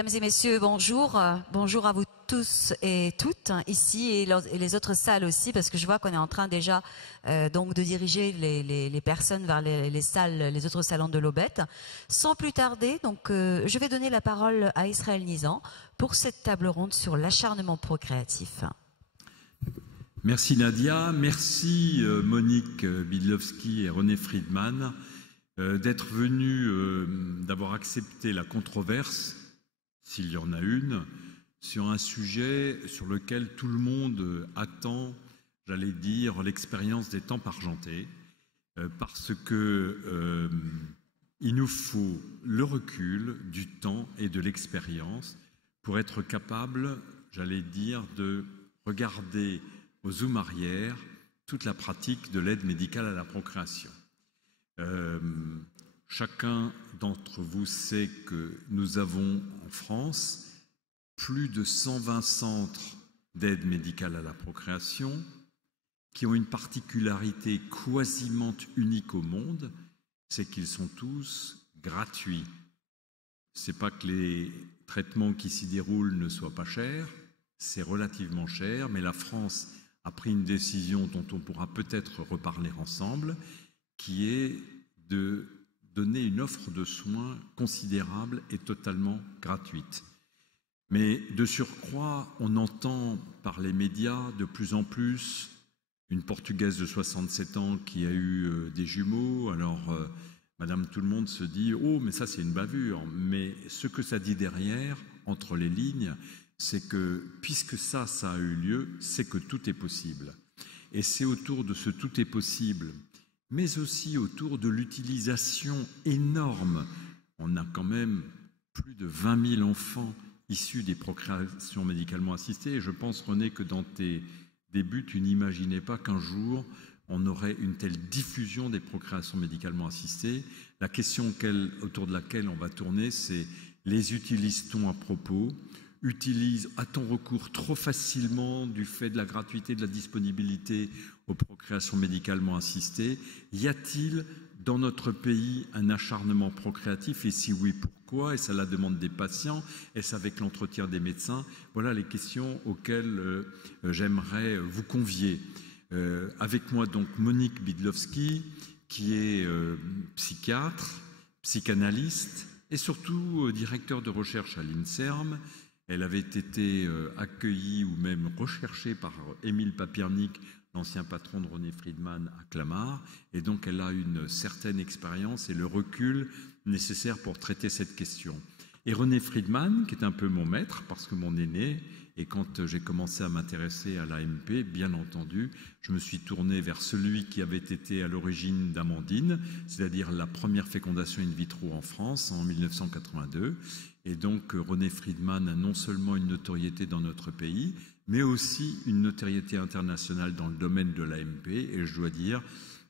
Mesdames et messieurs, bonjour. Bonjour à vous tous et toutes, ici et les autres salles aussi, parce que je vois qu'on est en train déjà donc de diriger les personnes vers les salles, les autres salons de l'Aubette. Sans plus tarder, donc, je vais donner la parole à Israël Nizan pour cette table ronde sur l'acharnement procréatif. Merci Nadia, merci Monique Bydlowski et René Friedman d'être venus, d'avoir accepté la controverse, s'il y en a une, sur un sujet sur lequel tout le monde attend, j'allais dire, l'expérience des temps argentés, parce que il nous faut le recul du temps et de l'expérience pour être capable, j'allais dire, de regarder au zoom arrière toute la pratique de l'aide médicale à la procréation. Chacun d'entre vous sait que nous avons en France plus de 120 centres d'aide médicale à la procréation qui ont une particularité quasiment unique au monde, c'est qu'ils sont tous gratuits. C'est pas que les traitements qui s'y déroulent ne soient pas chers, c'est relativement cher, mais la France a pris une décision dont on pourra peut-être reparler ensemble, qui est de donner une offre de soins considérable et totalement gratuite. Mais de surcroît, on entend par les médias de plus en plus une Portugaise de 67 ans qui a eu des jumeaux. Alors, Madame Tout-le-Monde se dit « Oh, mais ça c'est une bavure ». Mais ce que ça dit derrière, entre les lignes, c'est que puisque ça a eu lieu, c'est que tout est possible. Et c'est autour de ce tout est possible, mais aussi autour de l'utilisation énorme. On a quand même plus de 20 000 enfants issus des procréations médicalement assistées. Et je pense, René, que dans tes débuts, tu n'imaginais pas qu'un jour, on aurait une telle diffusion des procréations médicalement assistées. La question autour de laquelle on va tourner, c'est les utilise-t-on à propos ? A-t-on recours trop facilement du fait de la gratuité, de la disponibilité aux procréations médicalement assistées? Y a-t-il dans notre pays un acharnement procréatif? Et si oui, pourquoi? Est-ce à la demande des patients? Est-ce avec l'entretien des médecins? Voilà les questions auxquelles j'aimerais vous convier. Avec moi donc Monique Bydlowski, qui est psychiatre, psychanalyste et surtout directeur de recherche à l'INSERM. Elle avait été accueillie ou même recherchée par Émile Papiernik, l'ancien patron de René Friedman à Clamart. Et donc, elle a une certaine expérience et le recul nécessaire pour traiter cette question. Et René Friedman, qui est un peu mon maître, parce que mon aîné, et quand j'ai commencé à m'intéresser à l'AMP, bien entendu, je me suis tourné vers celui qui avait été à l'origine d'Amandine, c'est-à-dire la première fécondation in vitro en France en 1982. Et donc René Friedman a non seulement une notoriété dans notre pays, mais aussi une notoriété internationale dans le domaine de l'AMP. Et je dois dire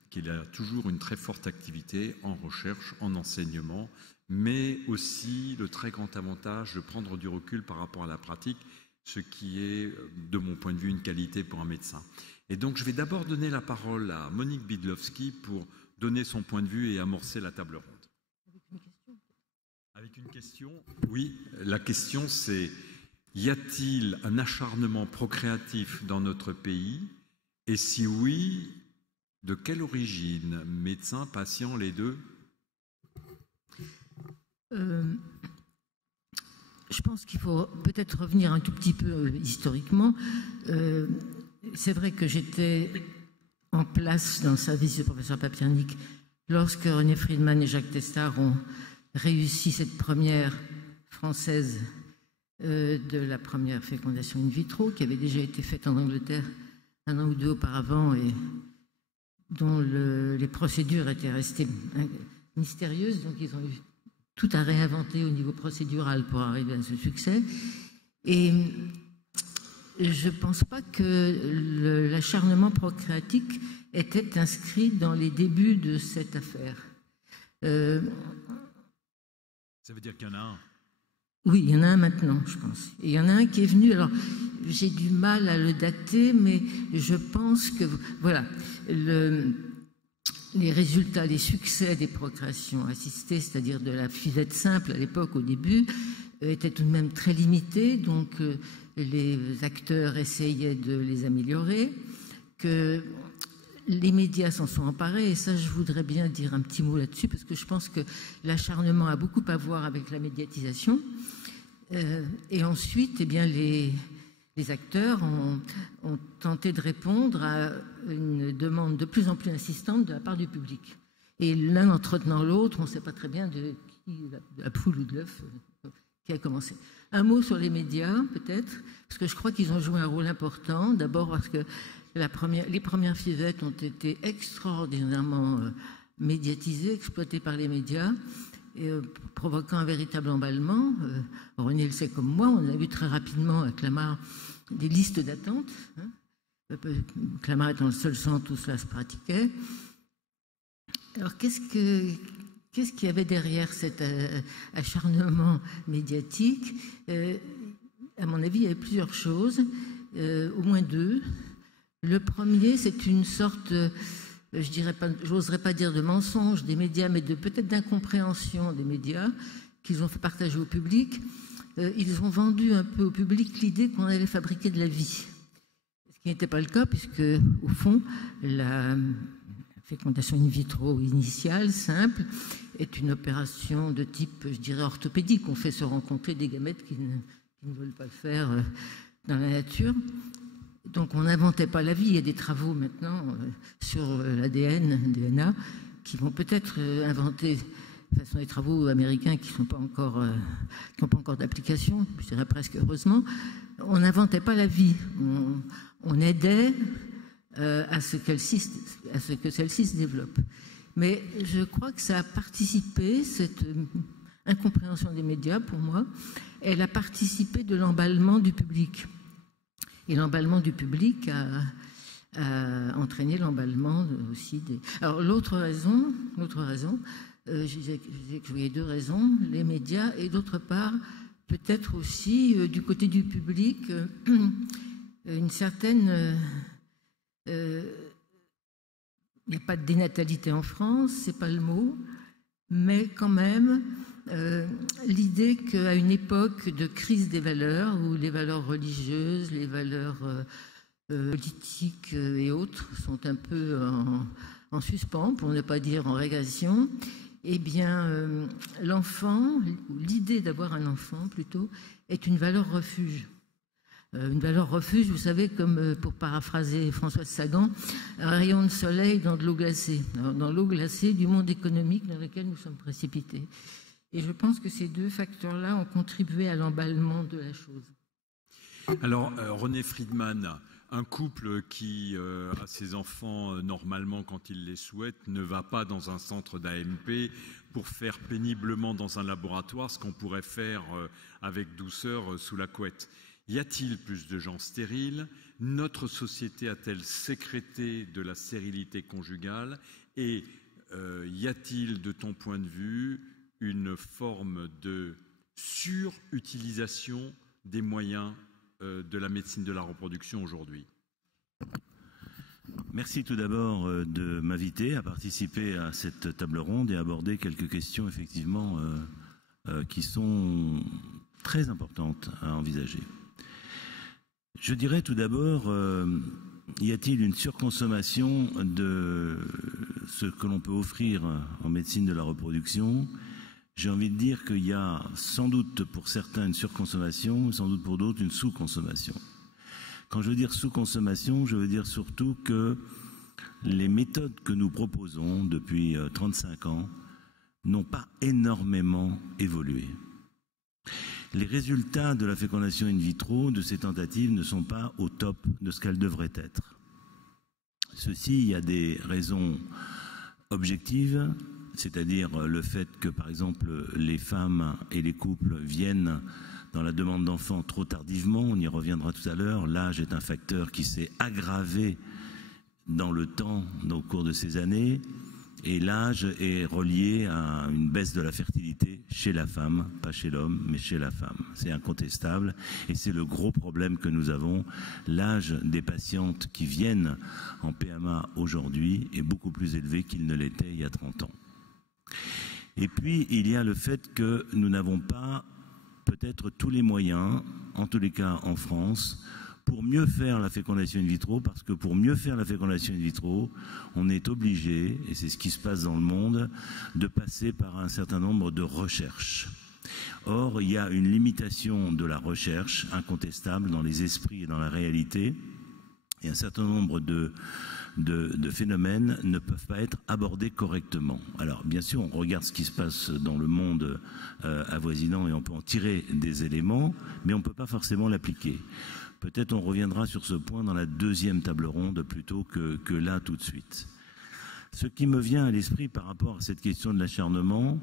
qu'il a toujours une très forte activité en recherche, en enseignement, mais aussi le très grand avantage de prendre du recul par rapport à la pratique, ce qui est, de mon point de vue, une qualité pour un médecin. Et donc je vais d'abord donner la parole à Monique Bydlowski pour donner son point de vue et amorcer la table ronde. Avec une question? Oui, la question c'est, y a-t-il un acharnement procréatif dans notre pays? Et si oui, de quelle origine? Médecins, patients, les deux? Je pense qu'il faut peut-être revenir un tout petit peu historiquement. C'est vrai que j'étais en place dans le service du professeur Papiernik lorsque René Friedman et Jacques Testard ont réussi cette première française de la première fécondation in vitro, qui avait déjà été faite en Angleterre un an ou deux auparavant et dont les procédures étaient restées mystérieuses. Donc ils ont eu tout à réinventer au niveau procédural pour arriver à ce succès. Et je ne pense pas que l'acharnement procréatique était inscrit dans les débuts de cette affaire. Ça veut dire qu'il y en a un? Oui, il y en a un maintenant, je pense. Et il y en a un qui est venu, alors j'ai du mal à le dater, mais je pense que, voilà, les résultats, les succès des procréations assistées, c'est-à-dire de la fusette simple à l'époque, au début, étaient tout de même très limitées, donc les acteurs essayaient de les améliorer, que les médias s'en sont emparés, et ça je voudrais bien dire un petit mot là-dessus, parce que je pense que l'acharnement a beaucoup à voir avec la médiatisation. Et ensuite, eh bien, les acteurs ont tenté de répondre à une demande de plus en plus insistante de la part du public. Et l'un entretenant l'autre, on ne sait pas très bien de qui, de la poule ou de l'œuf, qui a commencé. Un mot sur les médias, peut-être, parce que je crois qu'ils ont joué un rôle important. D'abord parce que les premières fivettes ont été extraordinairement médiatisées, exploitées par les médias, provoquant un véritable emballement. René le sait comme moi, on a vu très rapidement à Clamart des listes d'attente. Clamart étant le seul centre où cela se pratiquait. Alors qu'est-ce qu'il y avait derrière cet acharnement médiatique? À mon avis, il y avait plusieurs choses, au moins deux. Le premier, c'est une sorte, j'oserais pas dire de mensonge des médias, mais peut-être d'incompréhension des médias qu'ils ont fait partager au public. Ils ont vendu un peu au public l'idée qu'on allait fabriquer de la vie. Ce qui n'était pas le cas, puisque, au fond, la fécondation in vitro initiale, simple, est une opération de type, je dirais, orthopédique. On fait se rencontrer des gamètes qui ne veulent pas le faire dans la nature. Donc on n'inventait pas la vie. Il y a des travaux maintenant sur l'ADN, DNA, qui vont peut-être inventer, ce sont des travaux américains qui n'ont pas encore d'application, je dirais presque heureusement. On n'inventait pas la vie. On aidait à ce que celle-ci se développe. Mais je crois que ça a participé, cette incompréhension des médias, pour moi, elle a participé de l'emballement du public. Et l'emballement du public a entraîné l'emballement aussi des... Alors l'autre raison, je disais que je voyais deux raisons, les médias, et d'autre part, peut-être aussi du côté du public, une certaine... il n'y a pas de dénatalité en France, c'est pas le mot, mais quand même l'idée qu'à une époque de crise des valeurs, où les valeurs religieuses, les valeurs politiques et autres sont un peu en suspens, pour ne pas dire en régression, eh bien l'enfant, l'idée d'avoir un enfant plutôt, est une valeur refuge. Une valeur refuge, vous savez, comme pour paraphraser Françoise Sagan, un rayon de soleil dans de l'eau glacée, dans l'eau glacée du monde économique dans lequel nous sommes précipités. Et je pense que ces deux facteurs-là ont contribué à l'emballement de la chose. Alors, René Friedman, un couple qui a ses enfants normalement quand il les souhaite ne va pas dans un centre d'AMP pour faire péniblement dans un laboratoire ce qu'on pourrait faire avec douceur sous la couette. Y a-t-il plus de gens stériles? Notre société a-t-elle sécrété de la stérilité conjugale? Et y a-t-il, de ton point de vue, une forme de surutilisation des moyens de la médecine de la reproduction aujourd'hui? Merci tout d'abord de m'inviter à participer à cette table ronde et à aborder quelques questions effectivement qui sont très importantes à envisager. Je dirais tout d'abord, y a-t-il une surconsommation de ce que l'on peut offrir en médecine de la reproduction? J'ai envie de dire qu'il y a sans doute pour certains une surconsommation, sans doute pour d'autres une sous-consommation. Quand je veux dire sous-consommation, je veux dire surtout que les méthodes que nous proposons depuis 35 ans n'ont pas énormément évolué. Les résultats de la fécondation in vitro, de ces tentatives, ne sont pas au top de ce qu'elles devraient être. Ceci, il y a des raisons objectives, c'est-à-dire le fait que, par exemple, les femmes et les couples viennent dans la demande d'enfants trop tardivement, on y reviendra tout à l'heure. L'âge est un facteur qui s'est aggravé dans le temps, au cours de ces années, et l'âge est relié à une baisse de la fertilité chez la femme, pas chez l'homme, mais chez la femme. C'est incontestable et c'est le gros problème que nous avons. L'âge des patientes qui viennent en PMA aujourd'hui est beaucoup plus élevé qu'il ne l'était il y a 30 ans. Et puis, il y a le fait que nous n'avons pas peut-être tous les moyens, en tous les cas en France, pour mieux faire la fécondation in vitro, parce que pour mieux faire la fécondation in vitro, on est obligé, et c'est ce qui se passe dans le monde, de passer par un certain nombre de recherches. Or, il y a une limitation de la recherche incontestable dans les esprits et dans la réalité, et un certain nombre de phénomènes ne peuvent pas être abordés correctement. Alors, bien sûr, on regarde ce qui se passe dans le monde avoisinant et on peut en tirer des éléments, mais on ne peut pas forcément l'appliquer. Peut-être on reviendra sur ce point dans la deuxième table ronde plutôt que là tout de suite. Ce qui me vient à l'esprit par rapport à cette question de l'acharnement,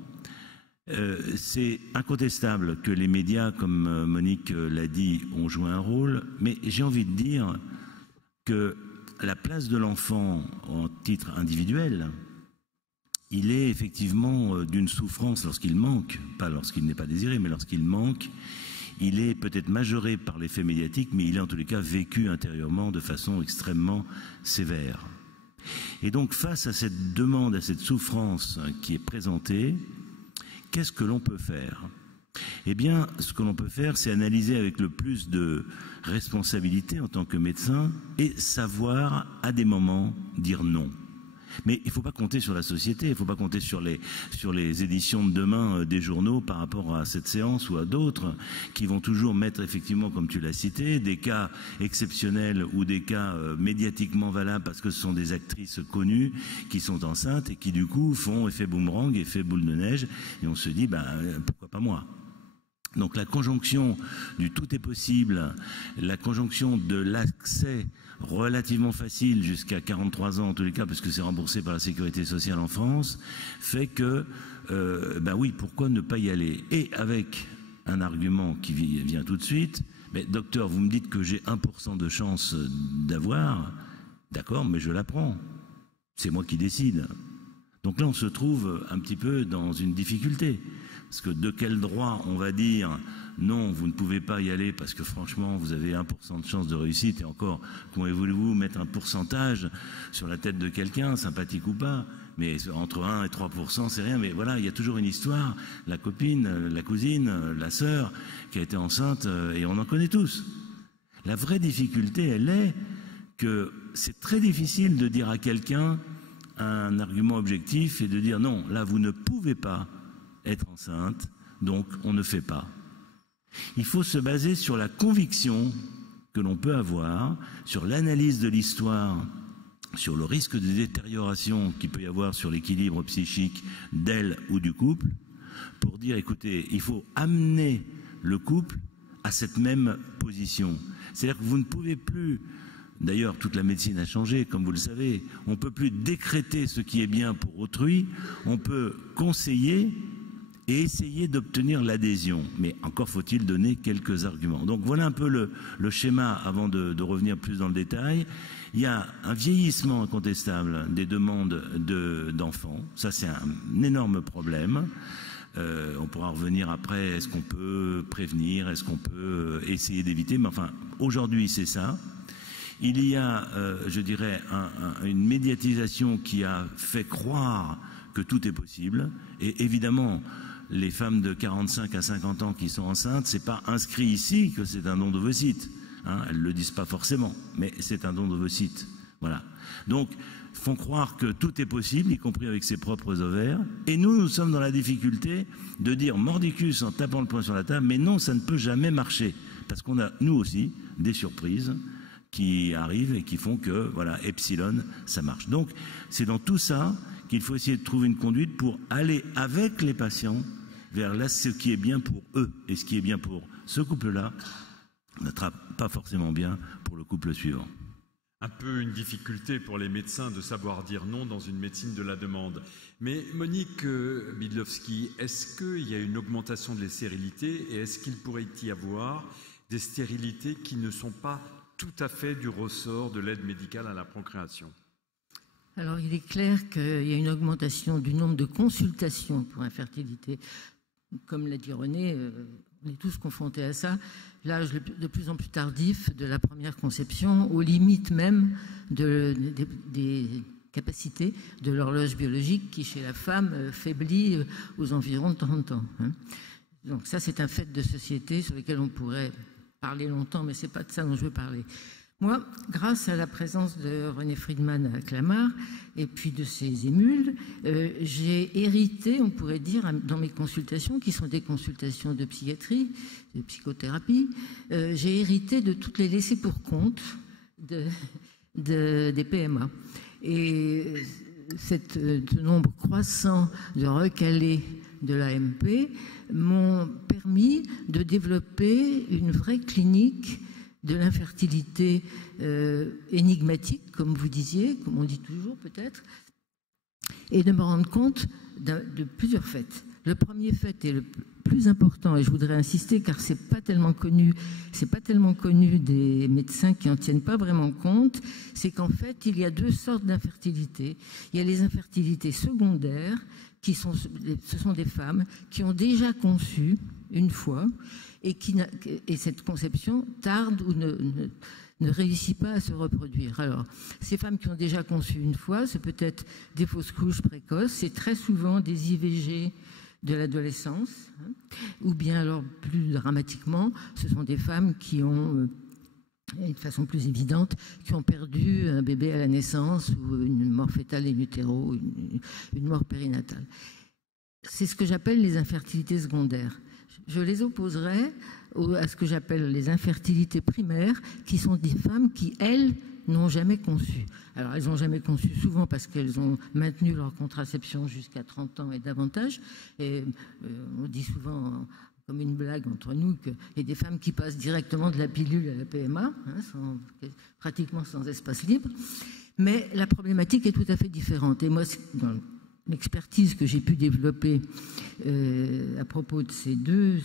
c'est incontestable que les médias, comme Monique l'a dit, ont joué un rôle, mais j'ai envie de dire que la place de l'enfant en titre individuel, il est effectivement d'une souffrance lorsqu'il manque, pas lorsqu'il n'est pas désiré, mais lorsqu'il manque. Il est peut-être majoré par l'effet médiatique, mais il est en tous les cas vécu intérieurement de façon extrêmement sévère. Et donc face à cette demande, à cette souffrance qui est présentée, qu'est-ce que l'on peut faire ? Eh bien, ce que l'on peut faire, c'est analyser avec le plus de responsabilité en tant que médecin et savoir à des moments dire non. Mais il ne faut pas compter sur la société, il ne faut pas compter sur les éditions de demain des journaux par rapport à cette séance ou à d'autres qui vont toujours mettre effectivement, comme tu l'as cité, des cas exceptionnels ou des cas médiatiquement valables parce que ce sont des actrices connues qui sont enceintes et qui du coup font effet boomerang, effet boule de neige et on se dit pourquoi pas moi ? Donc la conjonction du tout est possible, la conjonction de l'accès relativement facile jusqu'à 43 ans en tous les cas, parce que c'est remboursé par la sécurité sociale en France, fait que, oui, pourquoi ne pas y aller? Et avec un argument qui vient tout de suite, mais docteur, vous me dites que j'ai 1% de chance d'avoir, d'accord, mais je la prends, c'est moi qui décide. Donc là, on se trouve un petit peu dans une difficulté. Parce que de quel droit on va dire non, vous ne pouvez pas y aller parce que franchement, vous avez 1% de chance de réussite et encore, comment voulez-vous mettre un pourcentage sur la tête de quelqu'un, sympathique ou pas? Mais entre 1 et 3%, c'est rien. Mais voilà, il y a toujours une histoire, la copine, la cousine, la sœur qui a été enceinte et on en connaît tous. La vraie difficulté, elle est que c'est très difficile de dire à quelqu'un un argument objectif et de dire non, là vous ne pouvez pas être enceinte, donc on ne fait pas. Il faut se baser sur la conviction que l'on peut avoir, sur l'analyse de l'histoire, sur le risque de détérioration qu'il peut y avoir sur l'équilibre psychique d'elle ou du couple, pour dire écoutez, il faut amener le couple à cette même position. C'est-à-dire que vous ne pouvez plus. D'ailleurs, toute la médecine a changé, comme vous le savez. On ne peut plus décréter ce qui est bien pour autrui. On peut conseiller et essayer d'obtenir l'adhésion. Mais encore faut-il donner quelques arguments. Donc voilà un peu le schéma avant de revenir plus dans le détail. Il y a un vieillissement incontestable des demandes d'enfants. Ça, c'est un énorme problème. On pourra revenir après, est-ce qu'on peut prévenir, est-ce qu'on peut essayer d'éviter. Mais enfin, aujourd'hui, c'est ça. Il y a, je dirais, une médiatisation qui a fait croire que tout est possible. Et évidemment, les femmes de 45 à 50 ans qui sont enceintes, c'est pas inscrit ici que c'est un don d'ovocytes. Hein, elles le disent pas forcément, mais c'est un don d'ovocytes. Voilà. Donc, font croire que tout est possible, y compris avec ses propres ovaires. Et nous sommes dans la difficulté de dire mordicus en tapant le poing sur la table, mais non, ça ne peut jamais marcher. Parce qu'on a, nous aussi, des surprises qui arrivent et qui font que, voilà, epsilon, ça marche. Donc, c'est dans tout ça qu'il faut essayer de trouver une conduite pour aller avec les patients vers là ce qui est bien pour eux. Et ce qui est bien pour ce couple-là ne sera pas forcément bien pour le couple suivant. Un peu une difficulté pour les médecins de savoir dire non dans une médecine de la demande. Mais Monique Bydlowski, est-ce qu'il y a une augmentation de la stérilité et est-ce qu'il pourrait y avoir des stérilités qui ne sont pas tout à fait du ressort de l'aide médicale à la procréation? Alors, il est clair qu'il y a une augmentation du nombre de consultations pour infertilité. Comme l'a dit René, on est tous confrontés à ça. L'âge de plus en plus tardif de la première conception, aux limites même des capacités de l'horloge biologique qui, chez la femme, faiblit aux environs de 30 ans. Donc ça, c'est un fait de société sur lequel on pourrait parler longtemps, mais ce n'est pas de ça dont je veux parler. Moi, grâce à la présence de René Friedman à Clamart et puis de ses émules, j'ai hérité, on pourrait dire, dans mes consultations, qui sont des consultations de psychiatrie, de psychothérapie, j'ai hérité de toutes les laissés pour compte des PMA. Et ce nombre croissant de recalés de l'AMP m'ont permis de développer une vraie clinique de l'infertilité énigmatique, comme vous disiez, comme on dit toujours peut-être, et de me rendre compte de plusieurs faits. Le premier fait est le plus important, et je voudrais insister car c'est pas tellement connu des médecins qui en tiennent pas vraiment compte, c'est qu'en fait il y a deux sortes d'infertilité. Il y a les infertilités secondaires, ce sont des femmes qui ont déjà conçu une fois et cette conception tarde ou ne réussit pas à se reproduire. Alors, ces femmes qui ont déjà conçu une fois, c'est peut-être des fausses couches précoces, c'est très souvent des IVG de l'adolescence, hein, ou bien alors plus dramatiquement, ce sont des femmes qui ont, de façon plus évidente, qui ont perdu un bébé à la naissance ou une mort fœtale in utero, une mort périnatale. C'est ce que j'appelle les infertilités secondaires. Je les opposerai à ce que j'appelle les infertilités primaires, qui sont des femmes qui, elles, n'ont jamais conçu. Alors, elles n'ont jamais conçu souvent parce qu'elles ont maintenu leur contraception jusqu'à 30 ans et davantage. Et on dit souvent, comme une blague entre nous, qu'il y a des femmes qui passent directement de la pilule à la PMA, hein, pratiquement sans espace libre. Mais la problématique est tout à fait différente. Et moi, dans l'expertise que j'ai pu développer à propos de ces deux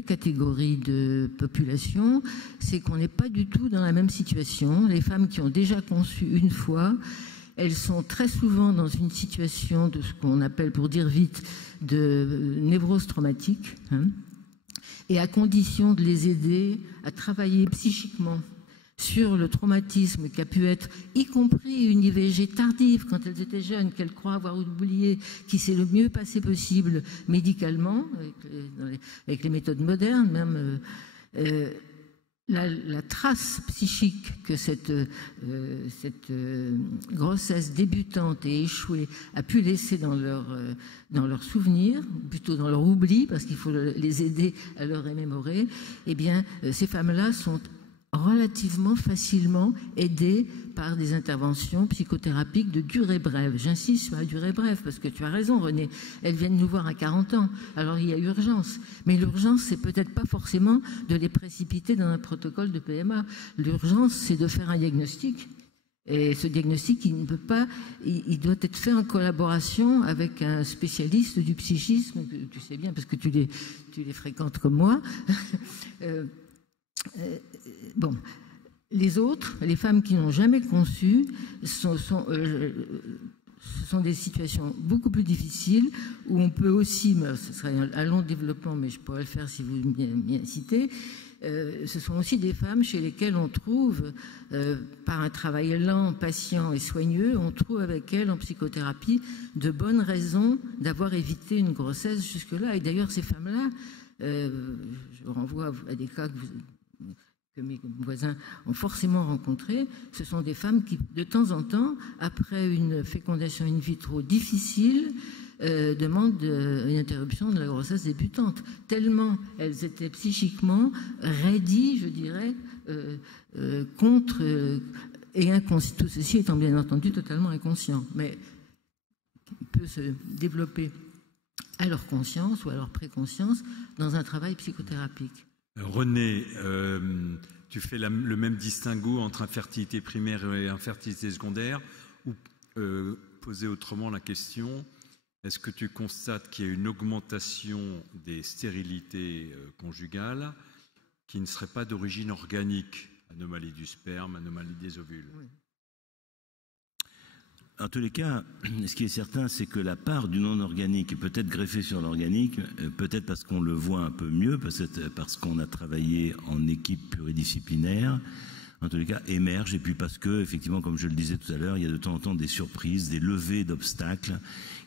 catégories de population, c'est qu'on n'est pas du tout dans la même situation. Les femmes qui ont déjà conçu une fois, elles sont très souvent dans une situation de ce qu'on appelle, pour dire vite, de névrose traumatique, hein, et à condition de les aider à travailler psychiquement sur le traumatisme qui a pu être, y compris une IVG tardive quand elles étaient jeunes, qu'elles croient avoir oublié, qui s'est le mieux passé possible médicalement, avec les méthodes modernes, même la trace psychique que cette grossesse débutante et échouée a pu laisser dans leur souvenir, plutôt dans leur oubli, parce qu'il faut les aider à le remémorer, eh bien, ces femmes-là sont relativement facilement aidées par des interventions psychothérapiques de durée brève. J'insiste sur la durée brève parce que tu as raison, René. Elles viennent nous voir à 40 ans. Alors il y a urgence. Mais l'urgence, c'est peut-être pas forcément de les précipiter dans un protocole de PMA. L'urgence, c'est de faire un diagnostic. Et ce diagnostic, il doit être fait en collaboration avec un spécialiste du psychisme, que tu sais bien parce que tu les fréquentes comme moi. Bon, les autres, les femmes qui n'ont jamais conçu, ce sont des situations beaucoup plus difficiles où on peut aussi, ce serait un long développement, mais je pourrais le faire si vous m'y incitez, ce sont aussi des femmes chez lesquelles on trouve, par un travail lent, patient et soigneux, on trouve avec elles en psychothérapie de bonnes raisons d'avoir évité une grossesse jusque-là. Et d'ailleurs, ces femmes-là, je renvoie à des cas que mes voisins ont forcément rencontrés, ce sont des femmes qui, de temps en temps, après une fécondation in vitro difficile, demandent une interruption de la grossesse débutante, tellement elles étaient psychiquement ready, je dirais, contre et inconscient. Tout ceci étant bien entendu totalement inconscient, mais qui peut se développer à leur conscience ou à leur préconscience dans un travail psychothérapique. René, tu fais le même distinguo entre infertilité primaire et infertilité secondaire, ou poser autrement la question, est-ce que tu constates qu'il y a une augmentation des stérilités conjugales qui ne serait pas d'origine organique, anomalie du sperme, anomalie des ovules? Oui. En tous les cas, ce qui est certain, c'est que la part du non-organique est peut-être greffée sur l'organique, peut-être parce qu'on le voit un peu mieux, parce qu'on a travaillé en équipe pluridisciplinaire, en tous les cas, émergent, et puis parce que, effectivement, comme je le disais tout à l'heure, il y a de temps en temps des surprises, des levées d'obstacles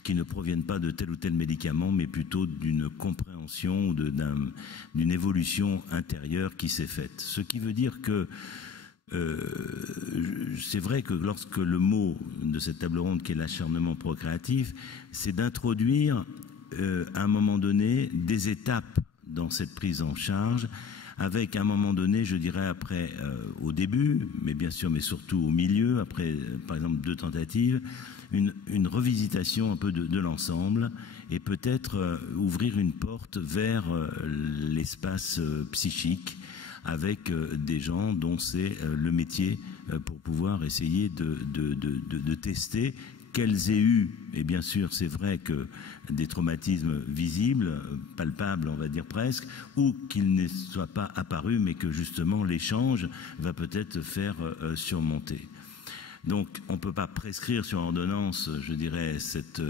qui ne proviennent pas de tel ou tel médicament, mais plutôt d'une compréhension ou d'une évolution intérieure qui s'est faite. Ce qui veut dire que c'est vrai que lorsque le mot de cette table ronde, qui est l'acharnement procréatif, c'est d'introduire à un moment donné des étapes dans cette prise en charge, avec à un moment donné, je dirais après, au début, mais bien sûr, mais surtout au milieu, après par exemple 2 tentatives, une revisitation un peu de l'ensemble, et peut-être ouvrir une porte vers l'espace psychique, avec des gens dont c'est le métier pour pouvoir essayer de tester qu'elles aient eu, et bien sûr c'est vrai que des traumatismes visibles, palpables on va dire presque, ou qu'ils ne soient pas apparus, mais que justement l'échange va peut-être faire surmonter. Donc on ne peut pas prescrire sur ordonnance, je dirais, cet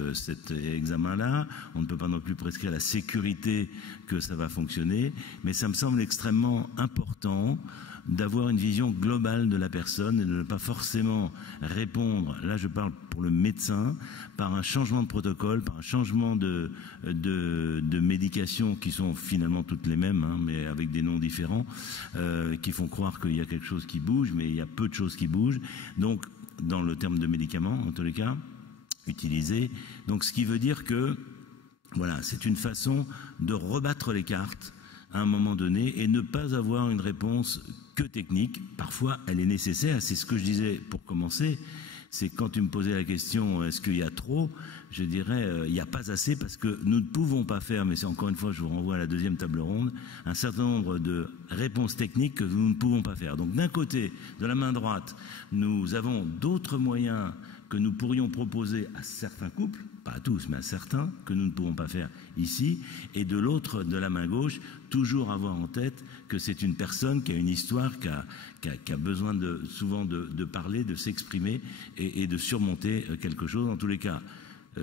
examen-là. On ne peut pas non plus prescrire la sécurité que ça va fonctionner. Mais ça me semble extrêmement important d'avoir une vision globale de la personne et de ne pas forcément répondre, là je parle pour le médecin, par un changement de protocole, par un changement de médications qui sont finalement toutes les mêmes, hein, mais avec des noms différents, qui font croire qu'il y a quelque chose qui bouge, mais il y a peu de choses qui bougent. Donc, dans le terme de médicaments, en tous les cas, utilisés. Donc, ce qui veut dire que, voilà, c'est une façon de rebattre les cartes à un moment donné et ne pas avoir une réponse que technique. Parfois, elle est nécessaire. C'est ce que je disais pour commencer. C'est quand tu me posais la question, est-ce qu'il y a trop? Je dirais, il n'y a pas assez, parce que nous ne pouvons pas faire, mais c'est encore une fois, je vous renvoie à la deuxième table ronde, un certain nombre de réponses techniques que nous ne pouvons pas faire. Donc d'un côté, de la main droite, nous avons d'autres moyens que nous pourrions proposer à certains couples, pas à tous, mais à certains, que nous ne pouvons pas faire ici, et de l'autre, de la main gauche, toujours avoir en tête que c'est une personne qui a une histoire, qui a besoin souvent de parler, de s'exprimer et de surmonter quelque chose. En tous les cas,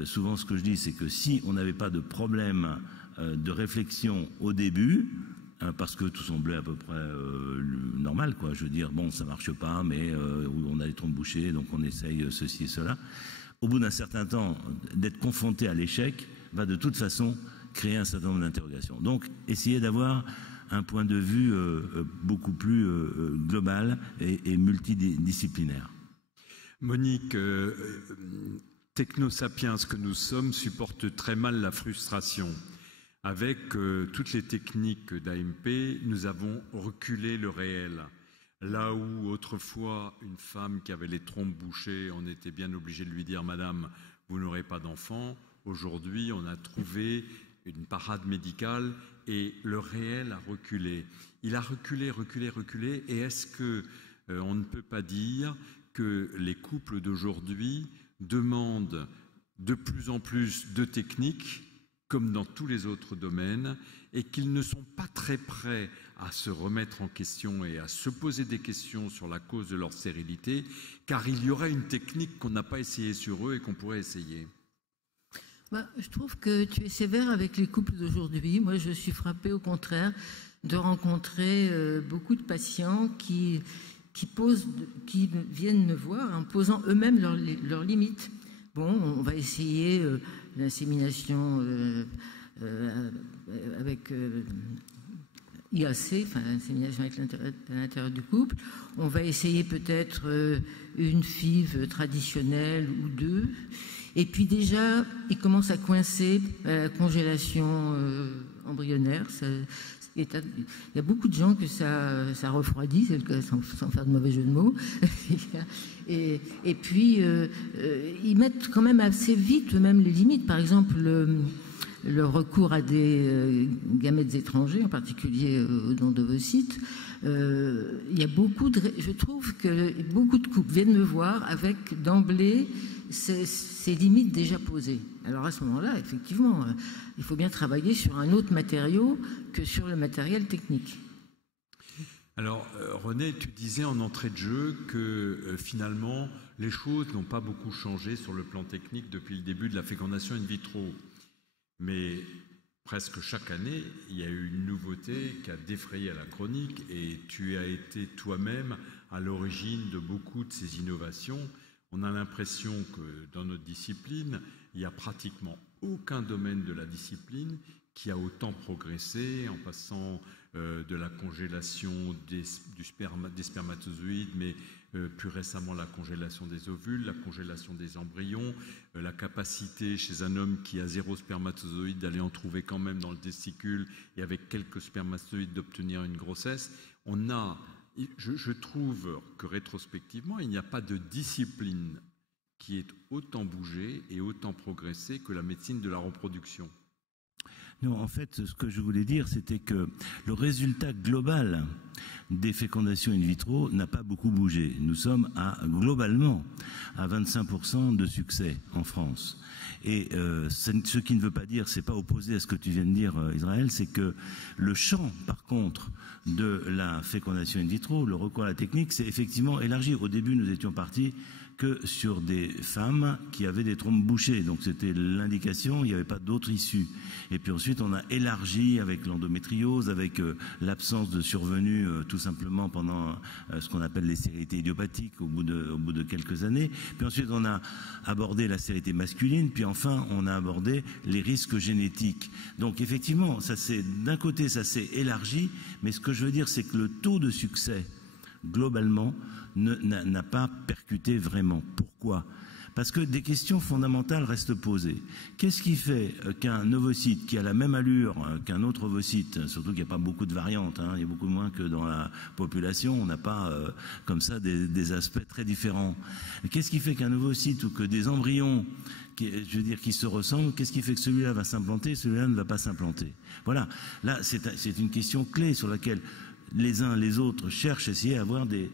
souvent ce que je dis, c'est que si on n'avait pas de problème de réflexion au début, parce que tout semblait à peu près normal, quoi. Je veux dire, bon, ça marche pas, mais on a les trompes bouchées, donc on essaye ceci et cela. Au bout d'un certain temps, d'être confronté à l'échec va de toute façon créer un certain nombre d'interrogations. Donc, essayer d'avoir un point de vue beaucoup plus global et multidisciplinaire. Monique, technosapiens que nous sommes supportent très mal la frustration. Avec toutes les techniques d'AMP, nous avons reculé le réel. Là où autrefois, une femme qui avait les trompes bouchées, on était bien obligé de lui dire « Madame, vous n'aurez pas d'enfant », aujourd'hui, on a trouvé une parade médicale et le réel a reculé. Il a reculé, reculé, reculé. Et est-ce que on ne peut pas dire que les couples d'aujourd'hui demandent de plus en plus de techniques, comme dans tous les autres domaines, et qu'ils ne sont pas très prêts à se remettre en question et à se poser des questions sur la cause de leur stérilité, car il y aurait une technique qu'on n'a pas essayée sur eux et qu'on pourrait essayer? Je trouve que tu es sévère avec les couples d'aujourd'hui. Moi, je suis frappée, au contraire, de rencontrer beaucoup de patients qui viennent me voir en posant eux-mêmes leurs limites. Bon, on va essayer l'insémination avec IAC, enfin l'insémination avec l'intérieur du couple. On va essayer peut-être une FIV traditionnelle ou 2. Et puis déjà, il commence à coincer la congélation embryonnaire. Il y a beaucoup de gens que ça refroidit, c'est le cas, sans faire de mauvais jeu de mots. et puis, ils mettent quand même assez vite eux-mêmes les limites. Par exemple, le recours à des gamètes étrangers, en particulier aux dons d'ovocytes. Il y a je trouve que beaucoup de couples viennent me voir avec d'emblée ces limites déjà posées. Alors à ce moment-là, effectivement, il faut bien travailler sur un autre matériau que sur le matériel technique. Alors René, tu disais en entrée de jeu que finalement les choses n'ont pas beaucoup changé sur le plan technique depuis le début de la fécondation in vitro. Mais presque chaque année, il y a eu une nouveauté qui a défrayé la chronique et tu as été toi-même à l'origine de beaucoup de ces innovations. On a l'impression que dans notre discipline, il n'y a pratiquement aucun domaine de la discipline qui a autant progressé en passant de la congélation des spermatozoïdes, mais plus récemment la congélation des ovules, la congélation des embryons, la capacité chez un homme qui a 0 spermatozoïde d'aller en trouver quand même dans le testicule et avec quelques spermatozoïdes d'obtenir une grossesse. Je trouve que rétrospectivement, il n'y a pas de discipline qui ait autant bougé et autant progressé que la médecine de la reproduction. Non, en fait, ce que je voulais dire, c'était que le résultat global des fécondations in vitro n'a pas beaucoup bougé. Nous sommes globalement à 25% de succès en France. Et ce qui ne veut pas dire, c'est pas opposé à ce que tu viens de dire, Israël, c'est que le champ, par contre, de la fécondation in vitro, le recours à la technique, c'est effectivement élargi. Au début, nous étions partis que sur des femmes qui avaient des trompes bouchées. Donc c'était l'indication, il n'y avait pas d'autre issue. Et puis ensuite, on a élargi avec l'endométriose, avec l'absence de survenue tout simplement pendant ce qu'on appelle les stérilités idiopathiques au bout de quelques années. Puis ensuite, on a abordé la stérilité masculine. Puis enfin, on a abordé les risques génétiques. Donc effectivement, d'un côté, ça s'est élargi. Mais ce que je veux dire, c'est que le taux de succès, globalement, n'a pas percuté vraiment. Pourquoi ? Parce que des questions fondamentales restent posées. Qu'est-ce qui fait qu'un ovocyte qui a la même allure qu'un autre ovocyte, surtout qu'il n'y a pas beaucoup de variantes, il y a beaucoup moins que dans la population, on n'a pas comme ça des aspects très différents. Qu'est-ce qui fait qu'un ovocyte ou que des embryons qui se ressemblent, qu'est-ce qui fait que celui-là va s'implanter, celui-là ne va pas s'implanter? Voilà. Là, c'est une question clé sur laquelle les uns les autres cherchent à essayer d'avoir des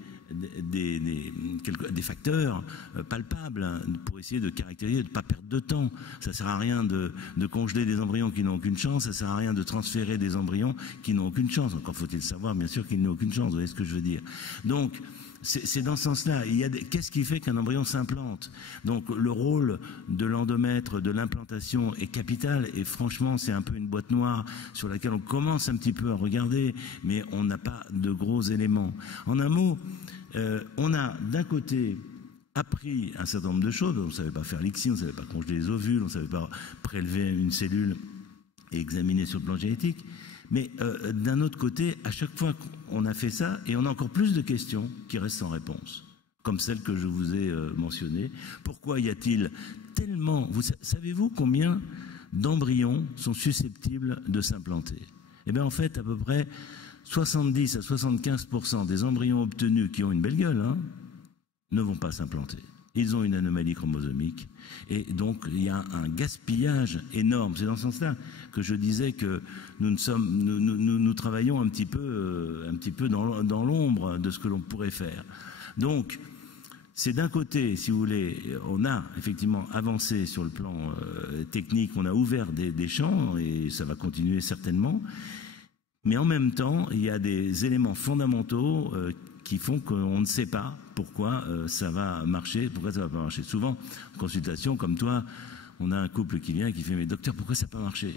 facteurs palpables pour essayer de caractériser, de ne pas perdre de temps. Ça ne sert à rien de congeler des embryons qui n'ont aucune chance, ça ne sert à rien de transférer des embryons qui n'ont aucune chance. Encore faut-il savoir, bien sûr, qu'ils n'ont aucune chance, vous voyez ce que je veux dire. Donc, c'est dans ce sens-là. Qu'est-ce qui fait qu'un embryon s'implante? Donc le rôle de l'endomètre, de l'implantation est capital et franchement c'est un peu une boîte noire sur laquelle on commence un petit peu à regarder, mais on n'a pas de gros éléments. En un mot, on a d'un côté appris un certain nombre de choses. On ne savait pas faire l'ICSI, on ne savait pas congeler les ovules, on ne savait pas prélever une cellule et examiner sur le plan génétique. Mais d'un autre côté, à chaque fois qu'on a fait ça, et on a encore plus de questions qui restent sans réponse, comme celle que je vous ai mentionnée. Pourquoi y a-t-il tellement... Savez-vous combien d'embryons sont susceptibles de s'implanter? Eh bien, en fait, à peu près 70 à 75% des embryons obtenus qui ont une belle gueule ne vont pas s'implanter. Ils ont une anomalie chromosomique et donc il y a un gaspillage énorme. C'est dans ce sens-là que je disais que nous travaillons un petit peu dans l'ombre de ce que l'on pourrait faire. Donc c'est d'un côté, si vous voulez, on a effectivement avancé sur le plan technique, on a ouvert des champs et ça va continuer certainement. Mais en même temps, il y a des éléments fondamentaux qui font qu'on ne sait pas pourquoi ça va marcher, pourquoi ça ne va pas marcher. Souvent, en consultation, comme toi, on a un couple qui vient et qui fait « Mais docteur, pourquoi ça n'a pas marché ?»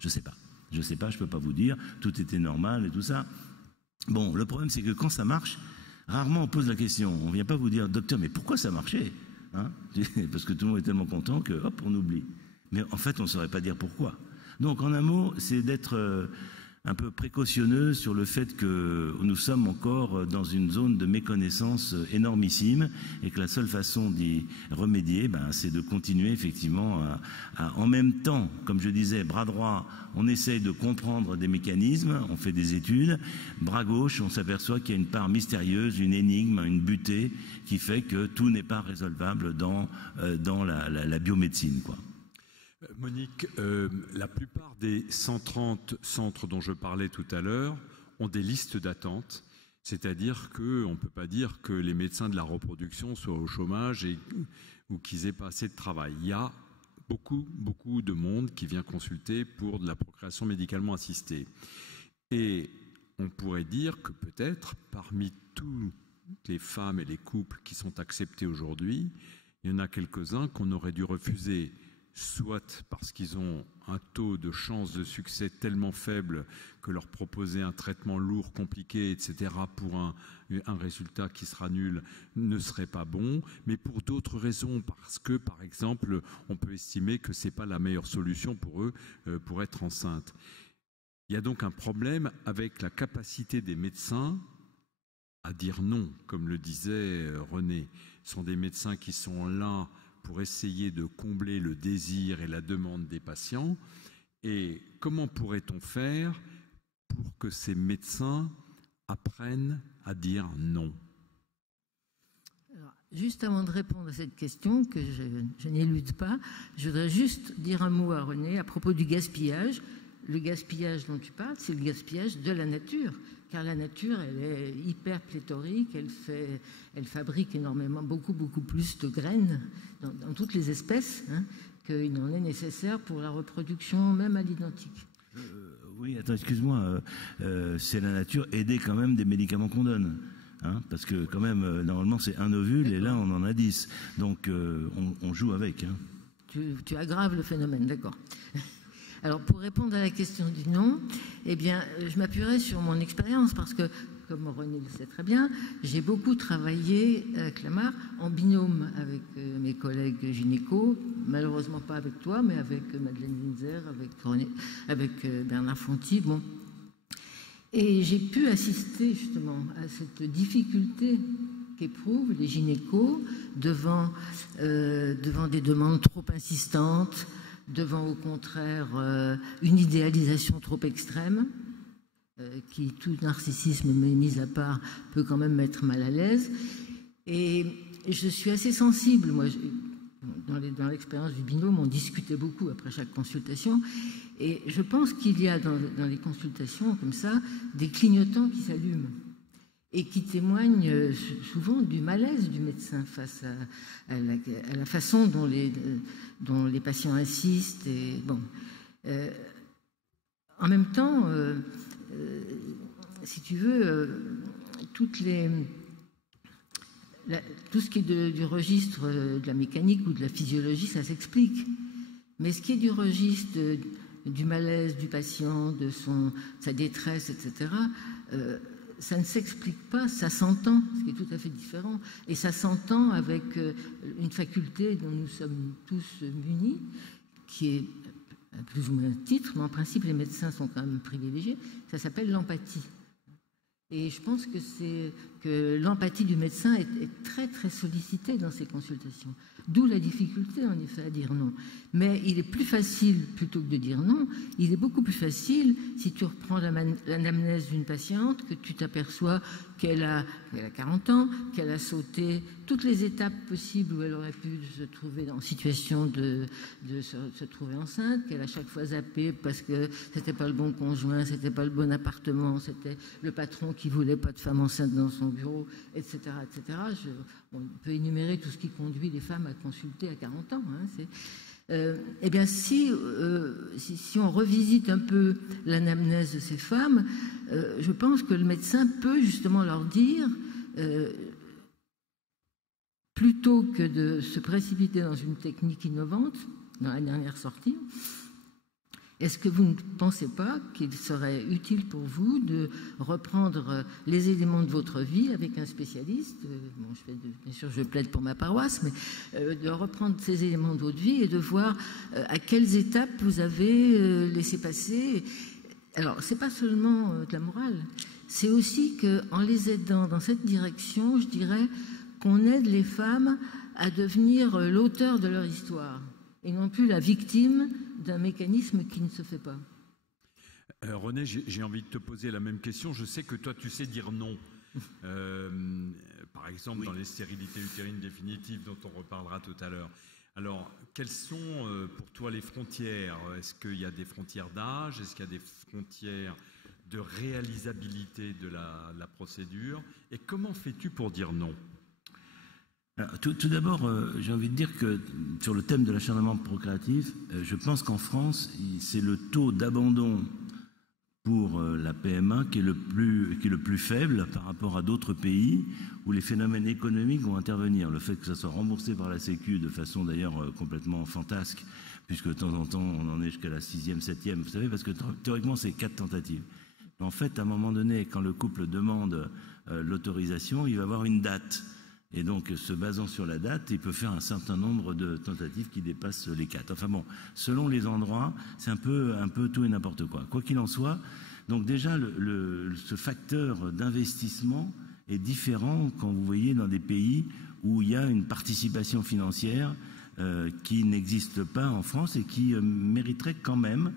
Je ne sais pas. Je ne sais pas, je ne peux pas vous dire. Tout était normal et tout ça. Bon, le problème, c'est que quand ça marche, rarement on pose la question. On ne vient pas vous dire « Docteur, mais pourquoi ça a marché ?» Parce que tout le monde est tellement content que, hop, on oublie. Mais en fait, on ne saurait pas dire pourquoi. Donc, en un mot, c'est d'être un peu précautionneux sur le fait que nous sommes encore dans une zone de méconnaissance énormissime et que la seule façon d'y remédier, c'est de continuer effectivement en même temps, comme je disais, bras droit, on essaye de comprendre des mécanismes, on fait des études, bras gauche, on s'aperçoit qu'il y a une part mystérieuse, une énigme, une butée qui fait que tout n'est pas résolvable dans la biomédecine, quoi. Monique, la plupart des 130 centres dont je parlais tout à l'heure ont des listes d'attente, c'est-à-dire qu'on ne peut pas dire que les médecins de la reproduction soient au chômage ou qu'ils aient pas assez de travail. Il y a beaucoup de monde qui vient consulter pour de la procréation médicalement assistée. Et on pourrait dire que peut-être parmi toutes les femmes et les couples qui sont acceptés aujourd'hui, il y en a quelques-uns qu'on aurait dû refuser soit parce qu'ils ont un taux de chance de succès tellement faible que leur proposer un traitement lourd, compliqué, etc., pour un résultat qui sera nul ne serait pas bon, mais pour d'autres raisons, parce que, par exemple, on peut estimer que ce n'est pas la meilleure solution pour eux pour être enceinte. Il y a donc un problème avec la capacité des médecins à dire non, comme le disait René. Ce sont des médecins qui sont là pour essayer de combler le désir et la demande des patients. Et comment pourrait-on faire pour que ces médecins apprennent à dire non? Alors, juste avant de répondre à cette question, que je n'élude pas, je voudrais juste dire un mot à René à propos du gaspillage. Le gaspillage dont tu parles, c'est le gaspillage de la nature, car la nature, elle est hyper pléthorique, elle fabrique énormément, beaucoup plus de graines dans toutes les espèces qu'il n'en est nécessaire pour la reproduction, même à l'identique. Oui, attends, excuse-moi, c'est la nature aidée quand même des médicaments qu'on donne. Parce que quand même, normalement, c'est un ovule et là, on en a 10. Donc, on joue avec. Tu aggraves le phénomène, d'accord. Alors, pour répondre à la question du non, eh bien, je m'appuierai sur mon expérience parce que, comme René le sait très bien, j'ai beaucoup travaillé à Clamart en binôme avec mes collègues gynécos, malheureusement pas avec toi, mais avec Madeleine Winzer, avec Bernard Fonty. Bon. Et j'ai pu assister justement à cette difficulté qu'éprouvent les gynécos devant des demandes trop insistantes, devant au contraire une idéalisation trop extrême, qui, tout narcissisme mis à part, peut quand même mettre mal à l'aise. Et je suis assez sensible, moi, dans l'expérience du binôme, on discutait beaucoup après chaque consultation, et je pense qu'il y a dans les consultations comme ça des clignotants qui s'allument et qui témoignent souvent du malaise du médecin face à la façon dont les patients insistent. Et, bon. En même temps, si tu veux, tout ce qui est du registre de la mécanique ou de la physiologie, ça s'explique. Mais ce qui est du registre du malaise du patient, de sa détresse, etc., ça ne s'explique pas, ça s'entend, ce qui est tout à fait différent. Et ça s'entend avec une faculté dont nous sommes tous munis, qui est à plus ou moins un titre, mais en principe, les médecins sont quand même privilégiés. Ça s'appelle l'empathie. Et je pense que l'empathie du médecin est très, très sollicitée dans ces consultations. D'où la difficulté, en effet, à dire non. Mais il est plus facile, plutôt que de dire non, il est beaucoup plus facile si tu reprends l'anamnèse d'une patiente, que tu t'aperçois qu'elle a 40 ans, qu'elle a sauté toutes les étapes possibles où elle aurait pu se trouver en situation de se trouver enceinte, qu'elle a chaque fois zappé parce que c'était pas le bon conjoint, c'était pas le bon appartement, c'était le patron qui voulait pas de femme enceinte dans son bureau, etc., etc. On peut énumérer tout ce qui conduit les femmes à consulter à 40 ans. Eh bien, si on revisite un peu l'anamnèse de ces femmes, je pense que le médecin peut justement leur dire, plutôt que de se précipiter dans une technique innovante, dans la dernière sortie, est-ce que vous ne pensez pas qu'il serait utile pour vous de reprendre les éléments de votre vie avec un spécialiste, bien sûr je plaide pour ma paroisse, mais de reprendre ces éléments de votre vie et de voir à quelles étapes vous avez laissé passer. Alors, c'est pas seulement de la morale, c'est aussi qu'en les aidant dans cette direction, je dirais qu'on aide les femmes à devenir l'auteur de leur histoire et non plus la victime d'un mécanisme qui ne se fait pas. René, j'ai envie de te poser la même question. Je sais que toi, tu sais dire non. Par exemple, oui, dans les stérilités utérines définitives dont on reparlera tout à l'heure. Alors, quelles sont pour toi les frontières? Est-ce qu'il y a des frontières d'âge? Est-ce qu'il y a des frontières de réalisabilité de la procédure? Et comment fais-tu pour dire non? Alors, tout d'abord, j'ai envie de dire que sur le thème de l'acharnement procréatif, je pense qu'en France, c'est le taux d'abandon pour la PMA qui est le plus faible par rapport à d'autres pays où les phénomènes économiques vont intervenir. Le fait que ça soit remboursé par la Sécu de façon d'ailleurs complètement fantasque puisque de temps en temps, on en est jusqu'à la 6e, 7e, vous savez, parce que théoriquement, c'est 4 tentatives. Mais en fait, à un moment donné, quand le couple demande l'autorisation, il va avoir une date. Et donc, se basant sur la date, il peut faire un certain nombre de tentatives qui dépassent les 4. Enfin bon, selon les endroits, c'est un peu tout et n'importe quoi. Quoi qu'il en soit, donc déjà, ce facteur d'investissement est différent quand vous voyez dans des pays où il y a une participation financière qui n'existe pas en France et qui mériterait quand même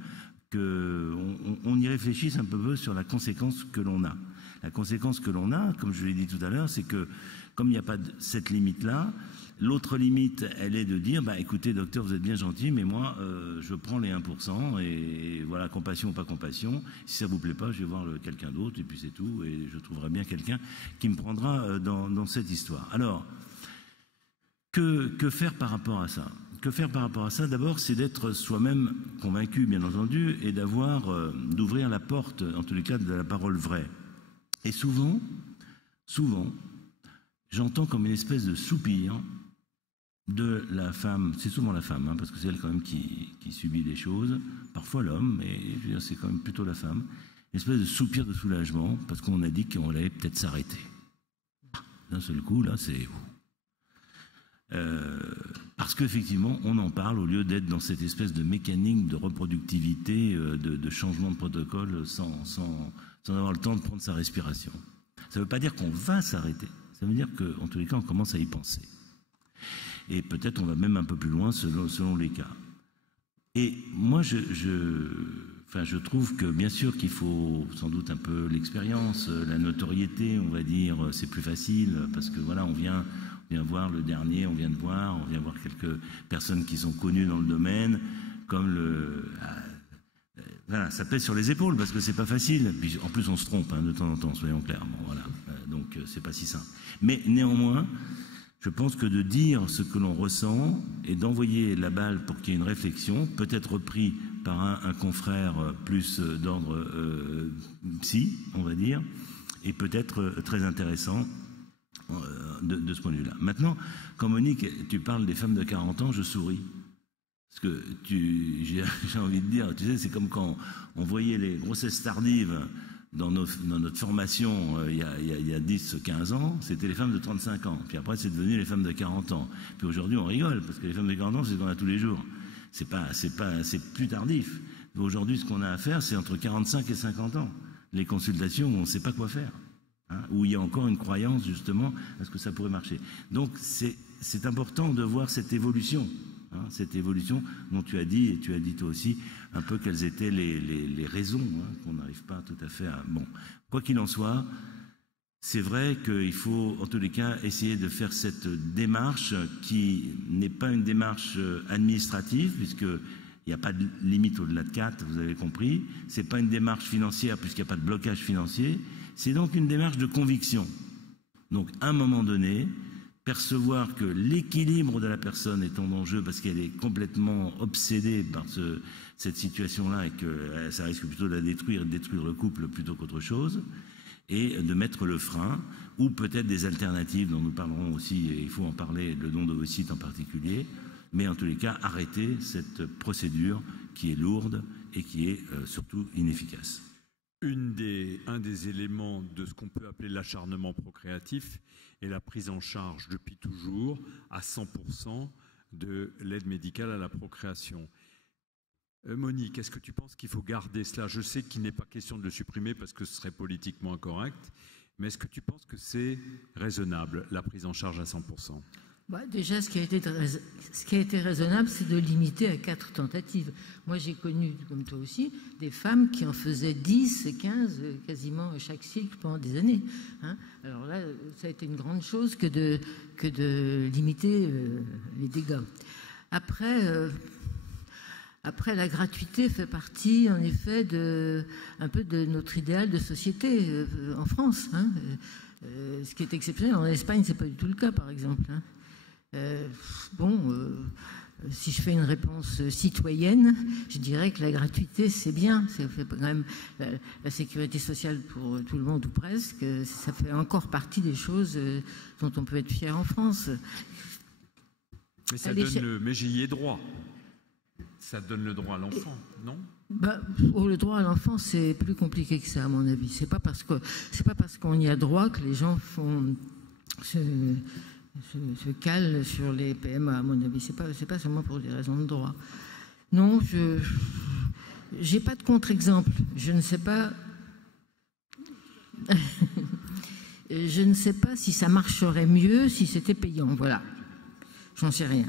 qu'on y réfléchisse un peu sur la conséquence que l'on a. La conséquence que l'on a, comme je l'ai dit tout à l'heure, c'est que comme il n'y a pas cette limite-là, l'autre limite, elle est de dire, bah, écoutez, docteur, vous êtes bien gentil, mais moi, je prends les 1%, et voilà, compassion ou pas compassion. Si ça vous plaît pas, je vais voir quelqu'un d'autre, et puis c'est tout, et je trouverai bien quelqu'un qui me prendra dans cette histoire. Alors, que faire par rapport à ça ? Que faire par rapport à ça ? D'abord, c'est d'être soi-même convaincu, bien entendu, et d'ouvrir la porte, en tous les cas, de la parole vraie. Et souvent, j'entends comme une espèce de soupir de la femme, c'est souvent la femme, parce que c'est elle quand même qui subit les choses, parfois l'homme, mais je veux dire, c'est quand même plutôt la femme, une espèce de soupir de soulagement, parce qu'on a dit qu'on allait peut-être s'arrêter. D'un seul coup, là, c'est... parce qu'effectivement, on en parle au lieu d'être dans cette espèce de mécanique de reproductivité, de changement de protocole sans avoir le temps de prendre sa respiration. Ça ne veut pas dire qu'on va s'arrêter. Ça veut dire qu'en tous les cas, on commence à y penser. Et peut-être on va même un peu plus loin selon les cas. Et moi, je trouve que bien sûr qu'il faut sans doute un peu l'expérience, la notoriété, on va dire, c'est plus facile parce que voilà, on vient voir le dernier, on vient voir quelques personnes qui sont connues dans le domaine, comme voilà, ça pèse sur les épaules parce que c'est pas facile. Puis, en plus, on se trompe de temps en temps, soyons clairs. Bon, voilà. Donc, c'est pas si simple. Mais néanmoins, je pense que de dire ce que l'on ressent et d'envoyer la balle pour qu'il y ait une réflexion, peut-être repris par un confrère plus d'ordre psy, on va dire, est peut-être très intéressant de ce point de vue-là. Maintenant, quand Monique, tu parles des femmes de 40 ans, je souris. Parce que j'ai envie de dire, tu sais, c'est comme quand on voyait les grossesses tardives dans notre formation il y a 10-15 ans, c'était les femmes de 35 ans. Puis après, c'est devenu les femmes de 40 ans. Puis aujourd'hui, on rigole, parce que les femmes de 40 ans, c'est ce qu'on a tous les jours. C'est plus tardif. Aujourd'hui, ce qu'on a à faire, c'est entre 45 et 50 ans. Les consultations où on ne sait pas quoi faire. Où il y a encore une croyance, justement, à ce que ça pourrait marcher. Donc, c'est important de voir cette évolution. Cette évolution dont tu as dit, et tu as dit toi aussi, un peu quelles étaient les raisons qu'on n'arrive pas tout à fait à... Bon, quoi qu'il en soit, c'est vrai qu'il faut, en tous les cas, essayer de faire cette démarche qui n'est pas une démarche administrative, puisqu'il n'y a pas de limite au-delà de 4, vous avez compris. Ce n'est pas une démarche financière, puisqu'il n'y a pas de blocage financier. C'est donc une démarche de conviction. Donc, à un moment donné, percevoir que l'équilibre de la personne est en enjeu parce qu'elle est complètement obsédée par cette situation-là et que ça risque plutôt de la détruire le couple plutôt qu'autre chose, et de mettre le frein, ou peut-être des alternatives dont nous parlerons aussi, et il faut en parler, le don d'ovocytes en particulier, mais en tous les cas, arrêter cette procédure qui est lourde et qui est surtout inefficace. Un des éléments de ce qu'on peut appeler l'acharnement procréatif est la prise en charge depuis toujours à 100% de l'aide médicale à la procréation. Monique, est-ce que tu penses qu'il faut garder cela ? Je sais qu'il n'est pas question de le supprimer parce que ce serait politiquement incorrect, mais est-ce que tu penses que c'est raisonnable, la prise en charge à 100%? Déjà, ce qui a été raisonnable, c'est de limiter à 4 tentatives. Moi, j'ai connu, comme toi aussi, des femmes qui en faisaient 10 et 15 quasiment chaque cycle pendant des années. Alors là, ça a été une grande chose que de limiter les dégâts. Après, la gratuité fait partie, en effet, un peu de notre idéal de société en France. Ce qui est exceptionnel, en Espagne, c'est pas du tout le cas, par exemple. Si je fais une réponse citoyenne, je dirais que la gratuité, c'est bien. Ça fait quand même la sécurité sociale pour tout le monde, ou presque. Ça fait encore partie des choses dont on peut être fier en France. Mais ça donne... Mais j'y ai droit. Ça donne le droit à l'enfant, non? Le droit à l'enfant, c'est plus compliqué que ça, à mon avis. C'est pas parce qu'on y a droit que les gens se calent sur les PMA, à mon avis. C'est pas seulement pour des raisons de droit. Non, j'ai pas de contre-exemple. Je ne sais pas. Je ne sais pas si ça marcherait mieux si c'était payant. Voilà. J'en sais rien.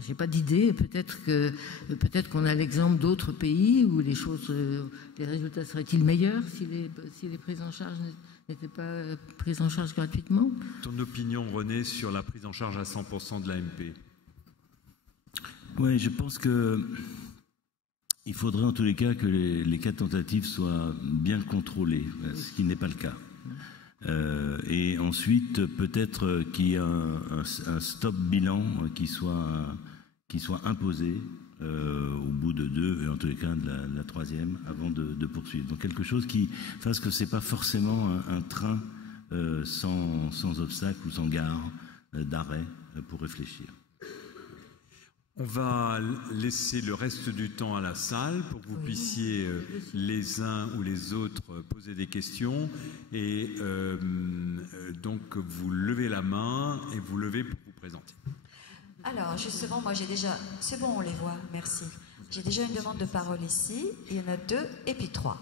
J'ai pas d'idée. Peut-être qu'on a l'exemple d'autres pays où les résultats seraient-ils meilleurs si les prises en charge n'étaient pas prises en charge gratuitement. Ton opinion, René, sur la prise en charge à 100% de l'AMP? Oui, je pense que il faudrait en tous les cas que les cas de tentative soient bien contrôlés, ce qui n'est pas le cas. Et ensuite, peut-être qu'il y a un stop bilan qui soit imposé au bout de 2, et en tous les cas de la 3e, avant de poursuivre. Donc quelque chose qui fasse que ce n'est pas forcément un train sans obstacle ou sans gare d'arrêt pour réfléchir. On va laisser le reste du temps à la salle pour que vous puissiez les uns ou les autres poser des questions. Et donc, vous levez la main et vous levez pour vous présenter. Alors, justement, moi j'ai déjà... C'est bon, on les voit, merci. J'ai déjà une demande de parole ici. Il y en a 2 et puis 3.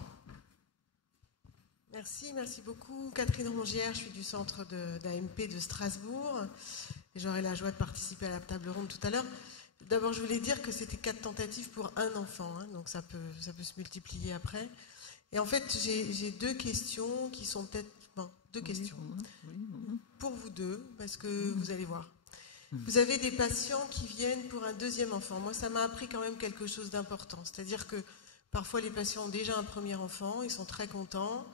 Merci beaucoup. Catherine Rongière, je suis du centre d'AMP de Strasbourg. Et j'aurai la joie de participer à la table ronde tout à l'heure. D'abord, je voulais dire que c'était 4 tentatives pour un enfant, hein, donc ça peut se multiplier après. Et en fait, j'ai 2 questions qui sont peut-être... Bon, 2 questions. Pour vous deux, parce que vous allez voir. Vous avez des patients qui viennent pour un 2e enfant. Moi, ça m'a appris quand même quelque chose d'important. C'est-à-dire que parfois, les patients ont déjà un 1er enfant, ils sont très contents,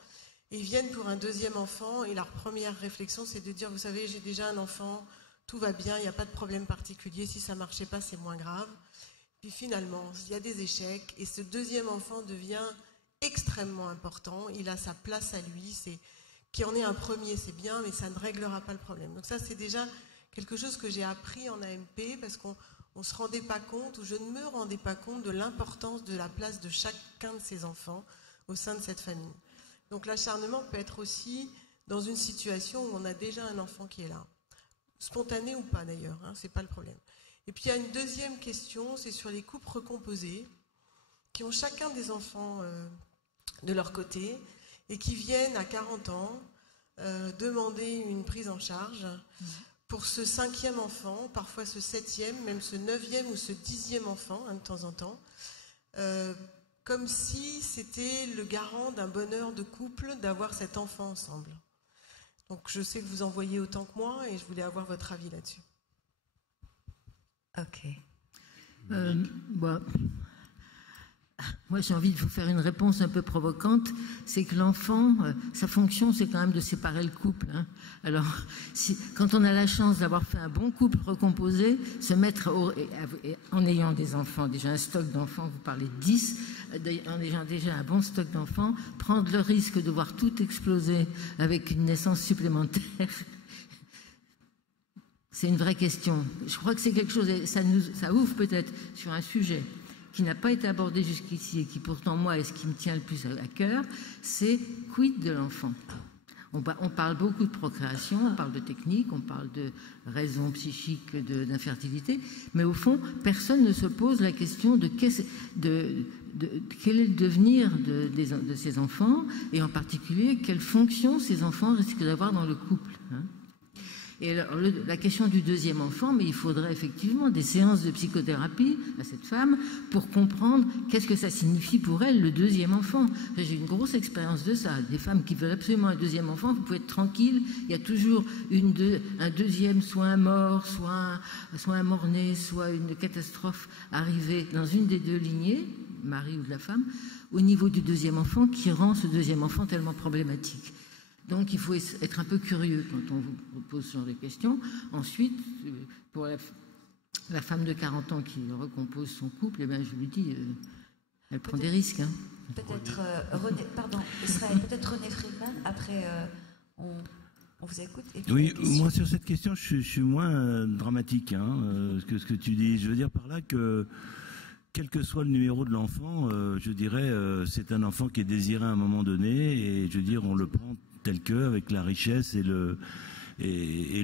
et ils viennent pour un 2e enfant, et leur première réflexion, c'est de dire, vous savez, j'ai déjà un enfant... Tout va bien, il n'y a pas de problème particulier. Si ça ne marchait pas, c'est moins grave. Puis finalement, il y a des échecs et ce 2e enfant devient extrêmement important. Il a sa place à lui. Qu'il en ait un 1er, c'est bien, mais ça ne réglera pas le problème. Donc ça, c'est déjà quelque chose que j'ai appris en AMP parce qu'on ne se rendait pas compte, ou je ne me rendais pas compte de l'importance de la place de chacun de ces enfants au sein de cette famille. Donc l'acharnement peut être aussi dans une situation où on a déjà un enfant qui est là. Spontané ou pas d'ailleurs, hein, c'est pas le problème. Et puis il y a une 2e question, c'est sur les couples recomposés, qui ont chacun des enfants de leur côté, et qui viennent à 40 ans demander une prise en charge pour ce 5e enfant, parfois ce 7e, même ce 9e ou ce 10e enfant, hein, de temps en temps, comme si c'était le garant d'un bonheur de couple d'avoir cet enfant ensemble. Donc je sais que vous en voyez autant que moi et je voulais avoir votre avis là-dessus. Ok. Moi j'ai envie de vous faire une réponse un peu provocante. C'est que l'enfant, sa fonction c'est quand même de séparer le couple. Hein. Alors quand on a la chance d'avoir fait un bon couple recomposé, se mettre en ayant des enfants, déjà un stock d'enfants, vous parlez de 10, en ayant déjà un bon stock d'enfants, prendre le risque de voir tout exploser avec une naissance supplémentaire, c'est une vraie question. Je crois que c'est quelque chose, et ça ouvre peut-être sur un sujet qui n'a pas été abordé jusqu'ici et qui pourtant moi est ce qui me tient le plus à cœur, c'est quid de l'enfant. On parle beaucoup de procréation, on parle de technique, on parle de raisons psychiques d'infertilité, mais au fond, personne ne se pose la question de quel est le devenir de ces enfants, et en particulier, quelle fonction ces enfants risquent d'avoir dans le couple. Hein. Et alors, la question du 2e enfant, mais il faudrait effectivement des séances de psychothérapie à cette femme pour comprendre qu'est-ce que ça signifie pour elle, le 2e enfant. J'ai une grosse expérience de ça. Des femmes qui veulent absolument un 2e enfant, vous pouvez être tranquille, il y a toujours un 2e, soit un mort, soit un mort-né, soit une catastrophe arrivée dans une des 2 lignées, mari ou de la femme, au niveau du 2e enfant, qui rend ce 2e enfant tellement problématique. Donc il faut être un peu curieux quand on vous pose ce genre de questions. Ensuite, pour la femme de 40 ans qui recompose son couple, eh bien, je lui dis, elle prend des risques. Hein. Peut-être René, pardon, Israël, peut-être René Friedman, après on vous écoute. Oui, moi sur cette question, je suis moins dramatique que ce que tu dis. Je veux dire par là que, quel que soit le numéro de l'enfant, je dirais, c'est un enfant qui est désiré à un moment donné, et je veux dire, on le prend tel que, avec la richesse et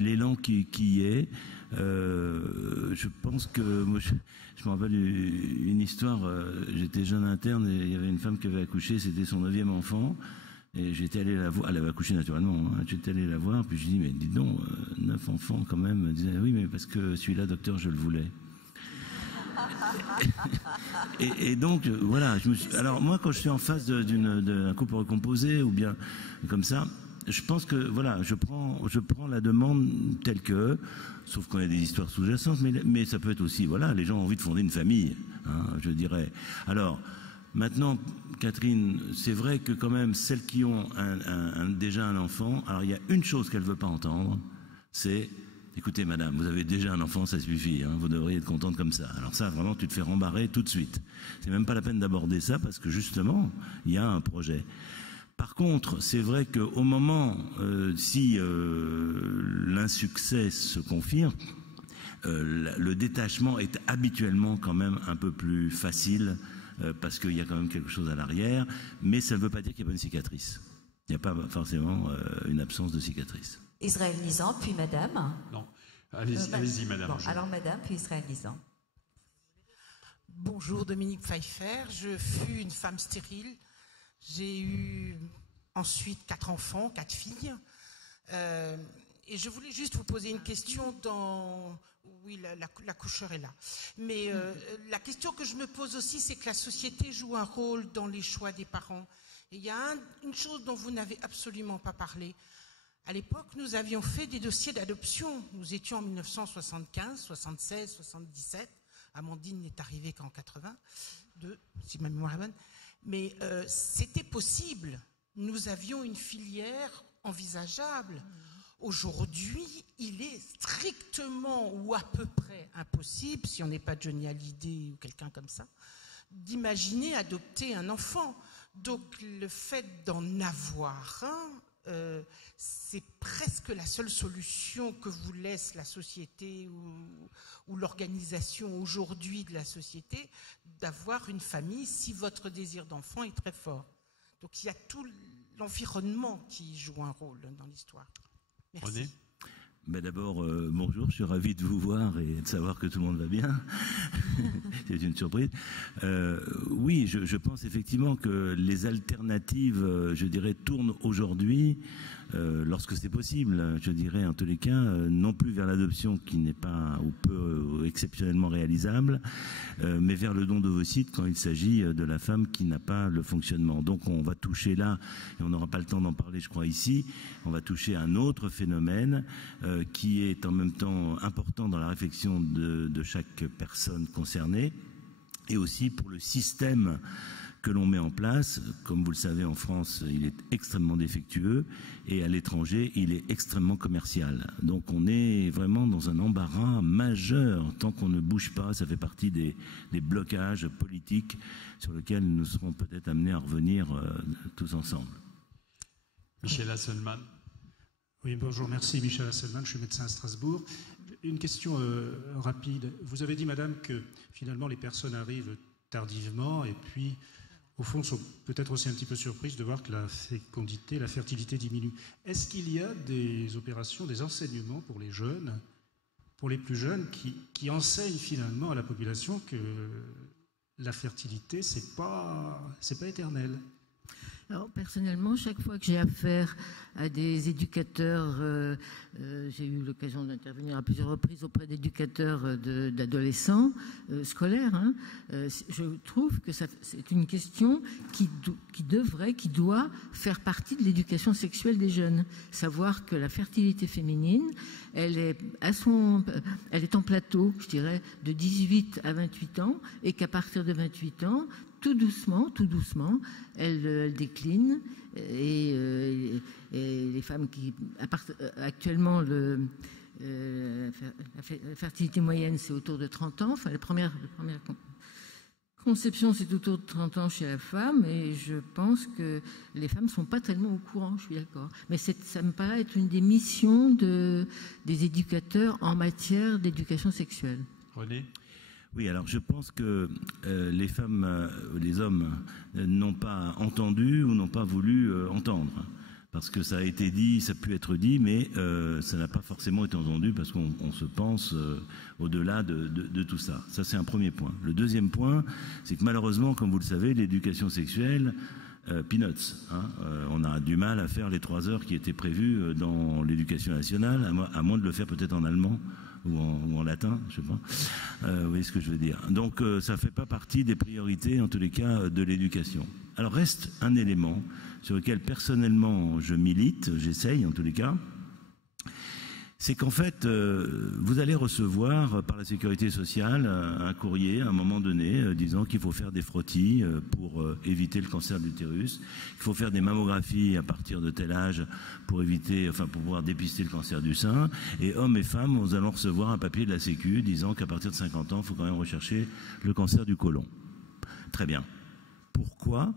l'élan qui y est. Je pense que moi, je me rappelle une histoire. J'étais jeune interne et il y avait une femme qui avait accouché, c'était son 9e enfant. Et j'étais allé la voir, elle avait accouché naturellement, j'étais allé la voir, puis je dis, mais dis donc, 9 enfants quand même. Elle disait, oui, mais parce que celui-là, docteur, je le voulais. et donc, voilà, alors moi, quand je suis en face d'un couple recomposé, ou bien comme ça, je pense que, voilà, je prends la demande telle que, sauf quand il y a des histoires sous-jacentes, mais ça peut être aussi, voilà, les gens ont envie de fonder une famille, je dirais. Alors, maintenant, Catherine, c'est vrai que quand même, celles qui ont déjà un enfant, alors il y a une chose qu'elle ne veut pas entendre, c'est, écoutez madame, vous avez déjà un enfant, ça suffit, vous devriez être contente comme ça. Alors ça, vraiment, tu te fais rembarrer tout de suite. C'est même pas la peine d'aborder ça, parce que justement, il y a un projet. Par contre, c'est vrai qu'au moment, si l'insuccès se confirme, le détachement est habituellement quand même un peu plus facile, parce qu'il y a quand même quelque chose à l'arrière, mais ça ne veut pas dire qu'il n'y a pas une cicatrice. Il n'y a pas forcément une absence de cicatrice. Israël Nizan, puis madame. Non, allez-y madame. Bon, alors madame, puis Israël Nizan. Bonjour, Dominique Pfeiffer. Je fus une femme stérile. J'ai eu ensuite 4 enfants, 4 filles. Et je voulais juste vous poser une question dans... Oui, l'accoucheur est là. Mais la question que je me pose aussi, c'est que la société joue un rôle dans les choix des parents. Et il y a une chose dont vous n'avez absolument pas parlé. À l'époque, nous avions fait des dossiers d'adoption. Nous étions en 1975, 76, 77. Amandine n'est arrivée qu'en 82, si ma mémoire est bonne. Mais c'était possible. Nous avions une filière envisageable. Aujourd'hui, il est strictement ou à peu près impossible, si on n'est pas Johnny Hallyday ou quelqu'un comme ça, d'imaginer adopter un enfant. Donc le fait d'en avoir un, c'est presque la seule solution que vous laisse la société ou l'organisation aujourd'hui de la société, d'avoir une famille si votre désir d'enfant est très fort. Donc il y a tout l'environnement qui joue un rôle dans l'histoire. Merci. Ben d'abord, bonjour, je suis ravi de vous voir et de savoir que tout le monde va bien. C'est une surprise. Oui, je pense effectivement que les alternatives, je dirais, tournent aujourd'hui, lorsque c'est possible, je dirais en tous les cas, non plus vers l'adoption qui n'est pas ou peu exceptionnellement réalisable, mais vers le don d'ovocytes quand il s'agit de la femme qui n'a pas le fonctionnement. Donc on va toucher là, et on n'aura pas le temps d'en parler je crois ici, on va toucher un autre phénomène qui est en même temps important dans la réflexion de chaque personne concernée, et aussi pour le système que l'on met en place. Comme vous le savez, en France, il est extrêmement défectueux, et à l'étranger, il est extrêmement commercial. Donc on est vraiment dans un embarras majeur tant qu'on ne bouge pas. Ça fait partie des blocages politiques sur lesquels nous serons peut-être amenés à revenir tous ensemble. Michel Hasselmann. Oui, bonjour, merci. Michel Hasselmann, je suis médecin à Strasbourg. Une question rapide. Vous avez dit, madame, que finalement les personnes arrivent tardivement et puis, au fond, sont peut-être aussi un petit peu surprises de voir que la fécondité, la fertilité diminue. Est-ce qu'il y a des opérations, des enseignements pour les jeunes, pour les plus jeunes, qui enseignent finalement à la population que la fertilité, c'est pas éternel? Alors, personnellement, chaque fois que j'ai affaire à des éducateurs, j'ai eu l'occasion d'intervenir à plusieurs reprises auprès d'éducateurs d'adolescents scolaires, je trouve que c'est une question qui doit faire partie de l'éducation sexuelle des jeunes. Savoir que la fertilité féminine, elle est en plateau, je dirais, de 18 à 28 ans, et qu'à partir de 28 ans, tout doucement, elle décline, et les femmes qui, actuellement, la fertilité moyenne, c'est autour de 30 ans, enfin, la première conception, c'est autour de 30 ans chez la femme, et je pense que les femmes ne sont pas tellement au courant, je suis d'accord. Mais ça me paraît être une des missions des éducateurs en matière d'éducation sexuelle. René ? Oui, alors je pense que les femmes, les hommes n'ont pas entendu ou n'ont pas voulu entendre. Parce que ça a été dit, ça a pu être dit, mais ça n'a pas forcément été entendu parce qu'on se pense au-delà de tout ça. Ça, c'est un premier point. Le deuxième point, c'est que malheureusement, comme vous le savez, l'éducation sexuelle, peanuts. On a du mal à faire les 3 heures qui étaient prévues dans l'éducation nationale, à moins de le faire peut-être en allemand ou en latin, je sais pas. Vous voyez ce que je veux dire. Donc, ça ne fait pas partie des priorités, en tous les cas, de l'éducation. Alors, reste un élément sur lequel personnellement je milite, j'essaye en tous les cas, c'est qu'en fait, vous allez recevoir par la sécurité sociale un courrier à un moment donné disant qu'il faut faire des frottis pour éviter le cancer de l'utérus, qu'il faut faire des mammographies à partir de tel âge pour pouvoir dépister le cancer du sein. Et hommes et femmes, nous allons recevoir un papier de la Sécu disant qu'à partir de 50 ans, il faut quand même rechercher le cancer du côlon. Très bien. Pourquoi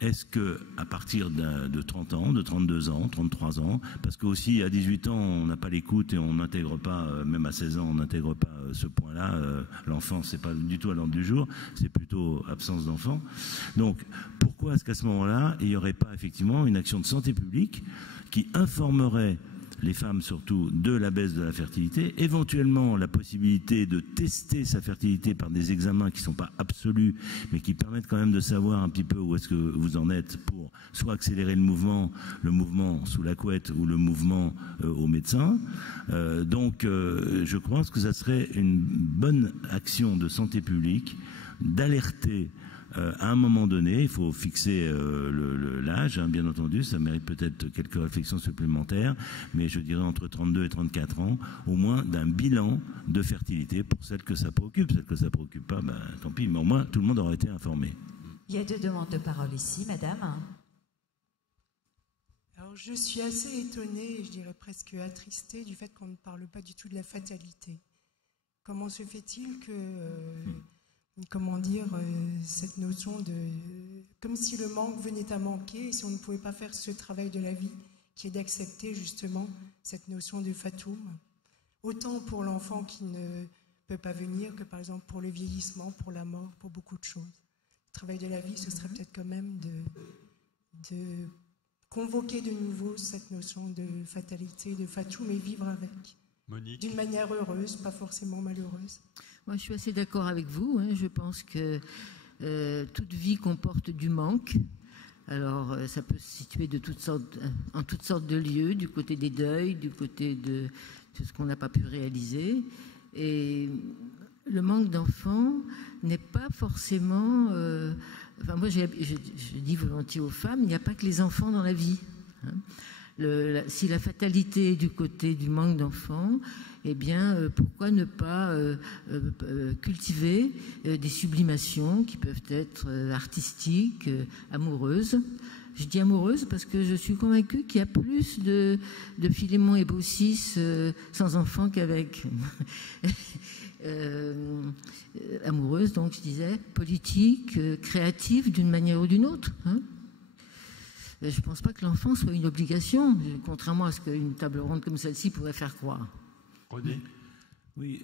est-ce qu'à partir de 30 ans, de 32 ans, 33 ans, parce qu'aussi à 18 ans, on n'a pas l'écoute et on n'intègre pas, même à 16 ans, on n'intègre pas ce point-là, l'enfant, c'est pas du tout à l'ordre du jour, c'est plutôt absence d'enfant. Donc, pourquoi est-ce qu'à ce moment-là, il n'y aurait pas effectivement une action de santé publique qui informerait les femmes surtout de la baisse de la fertilité, éventuellement la possibilité de tester sa fertilité par des examens qui ne sont pas absolus, mais qui permettent quand même de savoir un petit peu où est-ce que vous en êtes pour soit accélérer le mouvement sous la couette ou le mouvement au médecin. Donc je pense que ça serait une bonne action de santé publique d'alerter à un moment donné, il faut fixer l'âge, bien entendu, ça mérite peut-être quelques réflexions supplémentaires, mais je dirais entre 32 et 34 ans, au moins d'un bilan de fertilité pour celles que ça préoccupe. Celles que ça ne préoccupe pas, tant pis, mais au moins tout le monde aura été informé. Il y a 2 demandes de parole ici, madame. Alors, je suis assez étonnée, et je dirais presque attristée, du fait qu'on ne parle pas du tout de la fatalité. Comment se fait-il que... cette notion de... comme si le manque venait à manquer et si on ne pouvait pas faire ce travail de la vie qui est d'accepter justement cette notion de fatoum, autant pour l'enfant qui ne peut pas venir que par exemple pour le vieillissement, pour la mort, pour beaucoup de choses. Le travail de la vie, ce serait peut-être quand même de convoquer de nouveau cette notion de fatalité, de fatoum et vivre avec. Monique. D'une manière heureuse, pas forcément malheureuse. Moi, je suis assez d'accord avec vous. Je pense que toute vie comporte du manque. Alors, ça peut se situer en toutes sortes de lieux, du côté des deuils, du côté de tout ce qu'on n'a pas pu réaliser. Et le manque d'enfants n'est pas forcément... moi, je dis volontiers aux femmes, il n'y a pas que les enfants dans la vie. Si la fatalité est du côté du manque d'enfants, eh bien, pourquoi ne pas cultiver des sublimations qui peuvent être artistiques, amoureuses. Je dis amoureuses parce que je suis convaincue qu'il y a plus de Philémon et Baucis sans enfants qu'avec. Amoureuses, donc je disais, politiques, créatives d'une manière ou d'une autre. Je ne pense pas que l'enfant soit une obligation, contrairement à ce qu'une table ronde comme celle-ci pourrait faire croire. René ? Oui,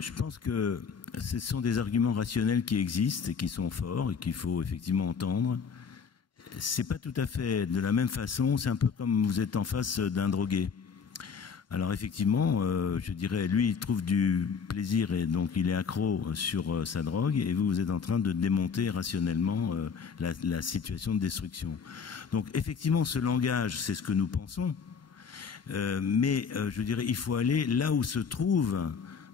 je pense que ce sont des arguments rationnels qui existent et qui sont forts et qu'il faut effectivement entendre. C'est pas tout à fait de la même façon, c'est un peu comme vous êtes en face d'un drogué. Alors effectivement, je dirais, lui, il trouve du plaisir et donc il est accro sur sa drogue et vous êtes en train de démonter rationnellement la situation de destruction. Donc effectivement, ce langage, c'est ce que nous pensons, mais je dirais, il faut aller là où se trouve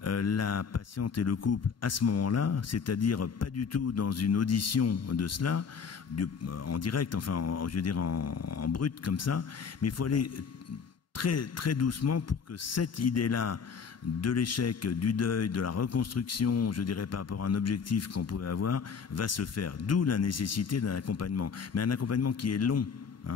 la patiente et le couple à ce moment-là, c'est-à-dire pas du tout dans une audition de cela, en direct, je veux dire en brut comme ça, mais il faut aller très, très doucement pour que cette idée-là de l'échec, du deuil, de la reconstruction, je dirais par rapport à un objectif qu'on pouvait avoir, va se faire. D'où la nécessité d'un accompagnement. Mais un accompagnement qui est long,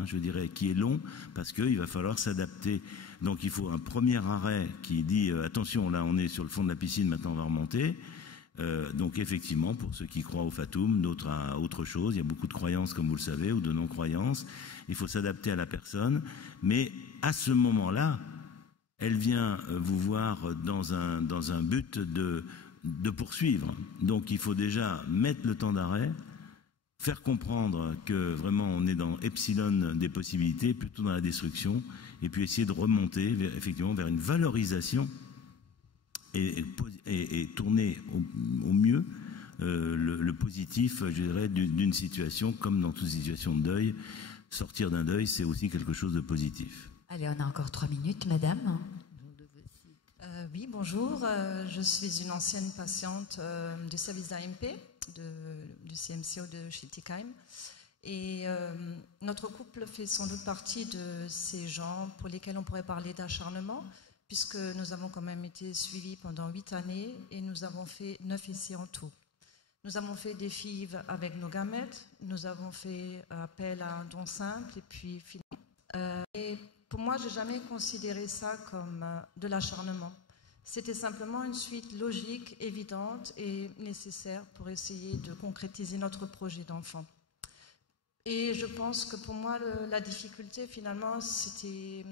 je dirais, qui est long, parce qu'il va falloir s'adapter. Donc il faut un premier arrêt qui dit attention, là on est sur le fond de la piscine, maintenant on va remonter. Donc effectivement, pour ceux qui croient au Fatoum, d'autres à autre chose, il y a beaucoup de croyances comme vous le savez, ou de non-croyances, il faut s'adapter à la personne, mais à ce moment-là, elle vient vous voir dans un but de poursuivre. Donc il faut déjà mettre le temps d'arrêt, faire comprendre que vraiment on est dans epsilon des possibilités, plutôt dans la destruction, et puis essayer de remonter effectivement vers une valorisation et tourner au mieux le positif, je dirais, d'une situation, comme dans toute situation de deuil. Sortir d'un deuil, c'est aussi quelque chose de positif. Allez, on a encore 3 minutes, madame. Oui, bonjour. Je suis une ancienne patiente du service d'AMP, du CMCO de Schiltigheim. Et notre couple fait sans doute partie de ces gens pour lesquels on pourrait parler d'acharnement, puisque nous avons quand même été suivis pendant 8 années et nous avons fait 9 essais en tout. Nous avons fait des FIV avec nos gamètes, nous avons fait appel à un don simple et puis finalement. Et pour moi, je n'ai jamais considéré ça comme de l'acharnement. C'était simplement une suite logique, évidente et nécessaire pour essayer de concrétiser notre projet d'enfant. Et je pense que pour moi, la difficulté finalement, c'était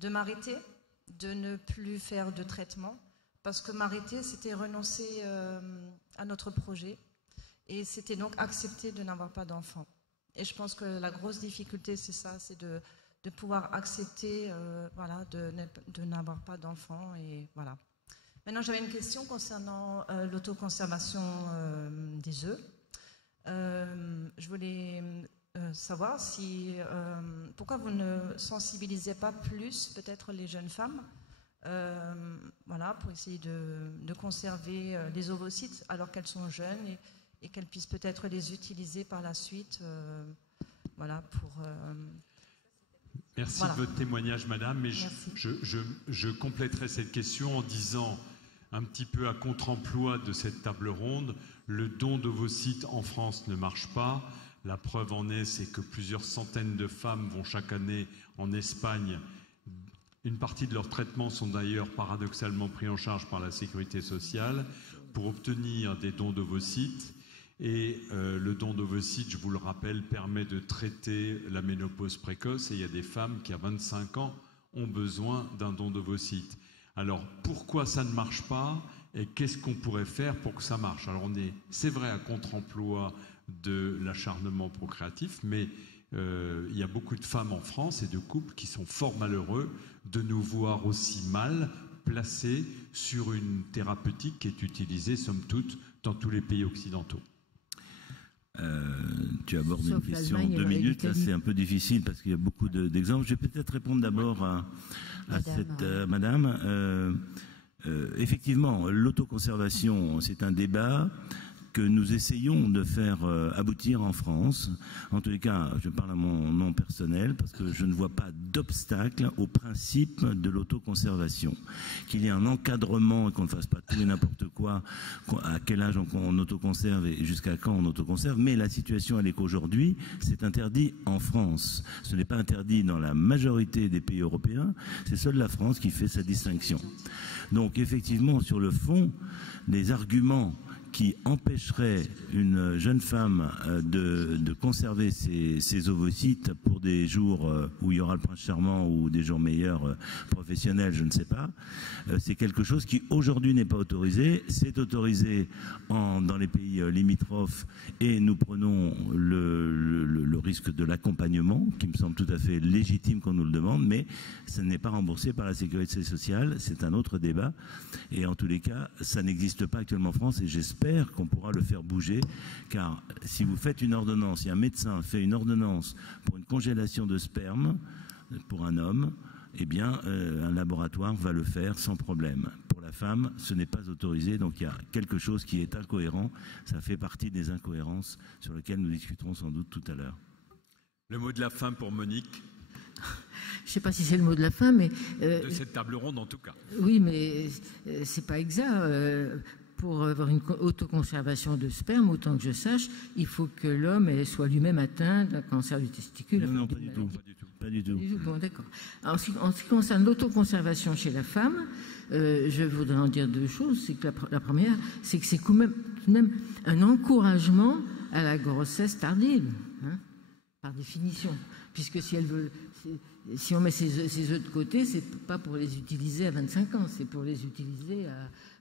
de m'arrêter, de ne plus faire de traitement, parce que m'arrêter, c'était renoncer à notre projet, et c'était donc accepter de n'avoir pas d'enfant. Et je pense que la grosse difficulté, c'est ça, c'est de pouvoir accepter voilà, de n'avoir pas d'enfant, et voilà. Maintenant, j'avais une question concernant l'autoconservation des œufs. Je voulais savoir si, pourquoi vous ne sensibilisez pas plus peut-être les jeunes femmes voilà, pour essayer de conserver les ovocytes alors qu'elles sont jeunes et qu'elles puissent peut-être les utiliser par la suite voilà, pour... Merci voilà. de votre témoignage, madame, mais Merci. je compléterai cette question en disant, un petit peu à contre-emploi de cette table ronde, le don d'ovocytes en France ne marche pas. La preuve en est, c'est que plusieurs centaines de femmes vont chaque année en Espagne. Une partie de leurs traitements sont d'ailleurs paradoxalement pris en charge par la sécurité sociale pour obtenir des dons d'ovocytes. Et le don d'ovocytes, je vous le rappelle, permet de traiter la ménopause précoce. Et il y a des femmes qui, à 25 ans, ont besoin d'un don d'ovocytes. Alors, pourquoi ça ne marche pas et qu'est-ce qu'on pourrait faire pour que ça marche? Alors, on est, c'est vrai, à contre-emploi de l'acharnement procréatif, mais il y a beaucoup de femmes en France et de couples qui sont fort malheureux de nous voir aussi mal placés sur une thérapeutique qui est utilisée, somme toute, dans tous les pays occidentaux. Tu abordes une question en 2 minutes, là c'est un peu difficile parce qu'il y a beaucoup d'exemples. Je vais peut-être répondre d'abord à cette madame. Effectivement, l'autoconservation, c'est un débat que nous essayons de faire aboutir en France. En tous les cas, je parle à mon nom personnel parce que je ne vois pas d'obstacle au principe de l'autoconservation. Qu'il y ait un encadrement et qu'on ne fasse pas tout et n'importe quoi, à quel âge on autoconserve et jusqu'à quand on autoconserve. Mais la situation, elle est qu'aujourd'hui, c'est interdit en France. Ce n'est pas interdit dans la majorité des pays européens. C'est seule la France qui fait cette distinction. Donc effectivement, sur le fond, les arguments qui empêcherait une jeune femme de conserver ses ovocytes pour des jours où il y aura le prince charmant ou des jours meilleurs professionnels, je ne sais pas. C'est quelque chose qui aujourd'hui n'est pas autorisé. C'est autorisé dans les pays limitrophes et nous prenons le risque de l'accompagnement qui me semble tout à fait légitime qu'on nous le demande, mais ça n'est pas remboursé par la sécurité sociale. C'est un autre débat et en tous les cas, ça n'existe pas actuellement en France et j'espère qu'on pourra le faire bouger, car si vous faites une ordonnance, si un médecin fait une ordonnance pour une congélation de sperme pour un homme, eh bien un laboratoire va le faire sans problème. Pour la femme, ce n'est pas autorisé, donc il y a quelque chose qui est incohérent. Ça fait partie des incohérences sur lesquelles nous discuterons sans doute tout à l'heure. Le mot de la fin pour Monique. Je ne sais pas si c'est le mot de la fin, mais... de cette table ronde, en tout cas. Oui, mais c'est pas exact. pour avoir une autoconservation de sperme, autant que je sache, il faut que l'homme soit lui-même atteint d'un cancer du testicule. Non, pas du tout. Pas du tout. Bon, d'accord. En ce qui concerne l'autoconservation chez la femme, je voudrais en dire deux choses. C'est que la première, c'est que c'est quand même un encouragement à la grossesse tardive, hein, par définition. Puisque si on met ses œufs de côté, c'est pas pour les utiliser à 25 ans, c'est pour les utiliser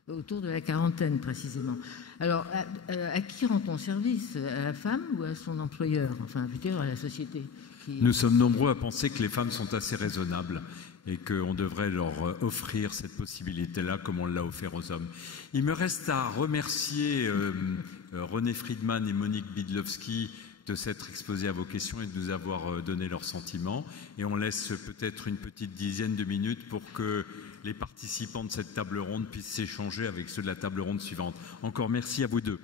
autour de la quarantaine précisément. Alors, à qui rend-on service? À la femme ou à son employeur? Enfin, je veux dire, à la société. Nous sommes nombreux à penser que les femmes sont assez raisonnables et qu'on devrait leur offrir cette possibilité-là comme on l'a offert aux hommes. Il me reste à remercier René Friedman et Monique Bidlowski de s'être exposés à vos questions et de nous avoir donné leurs sentiments. Et on laisse peut-être une petite dizaine de minutes pour que les participants de cette table ronde puissent s'échanger avec ceux de la table ronde suivante. Encore merci à vous deux.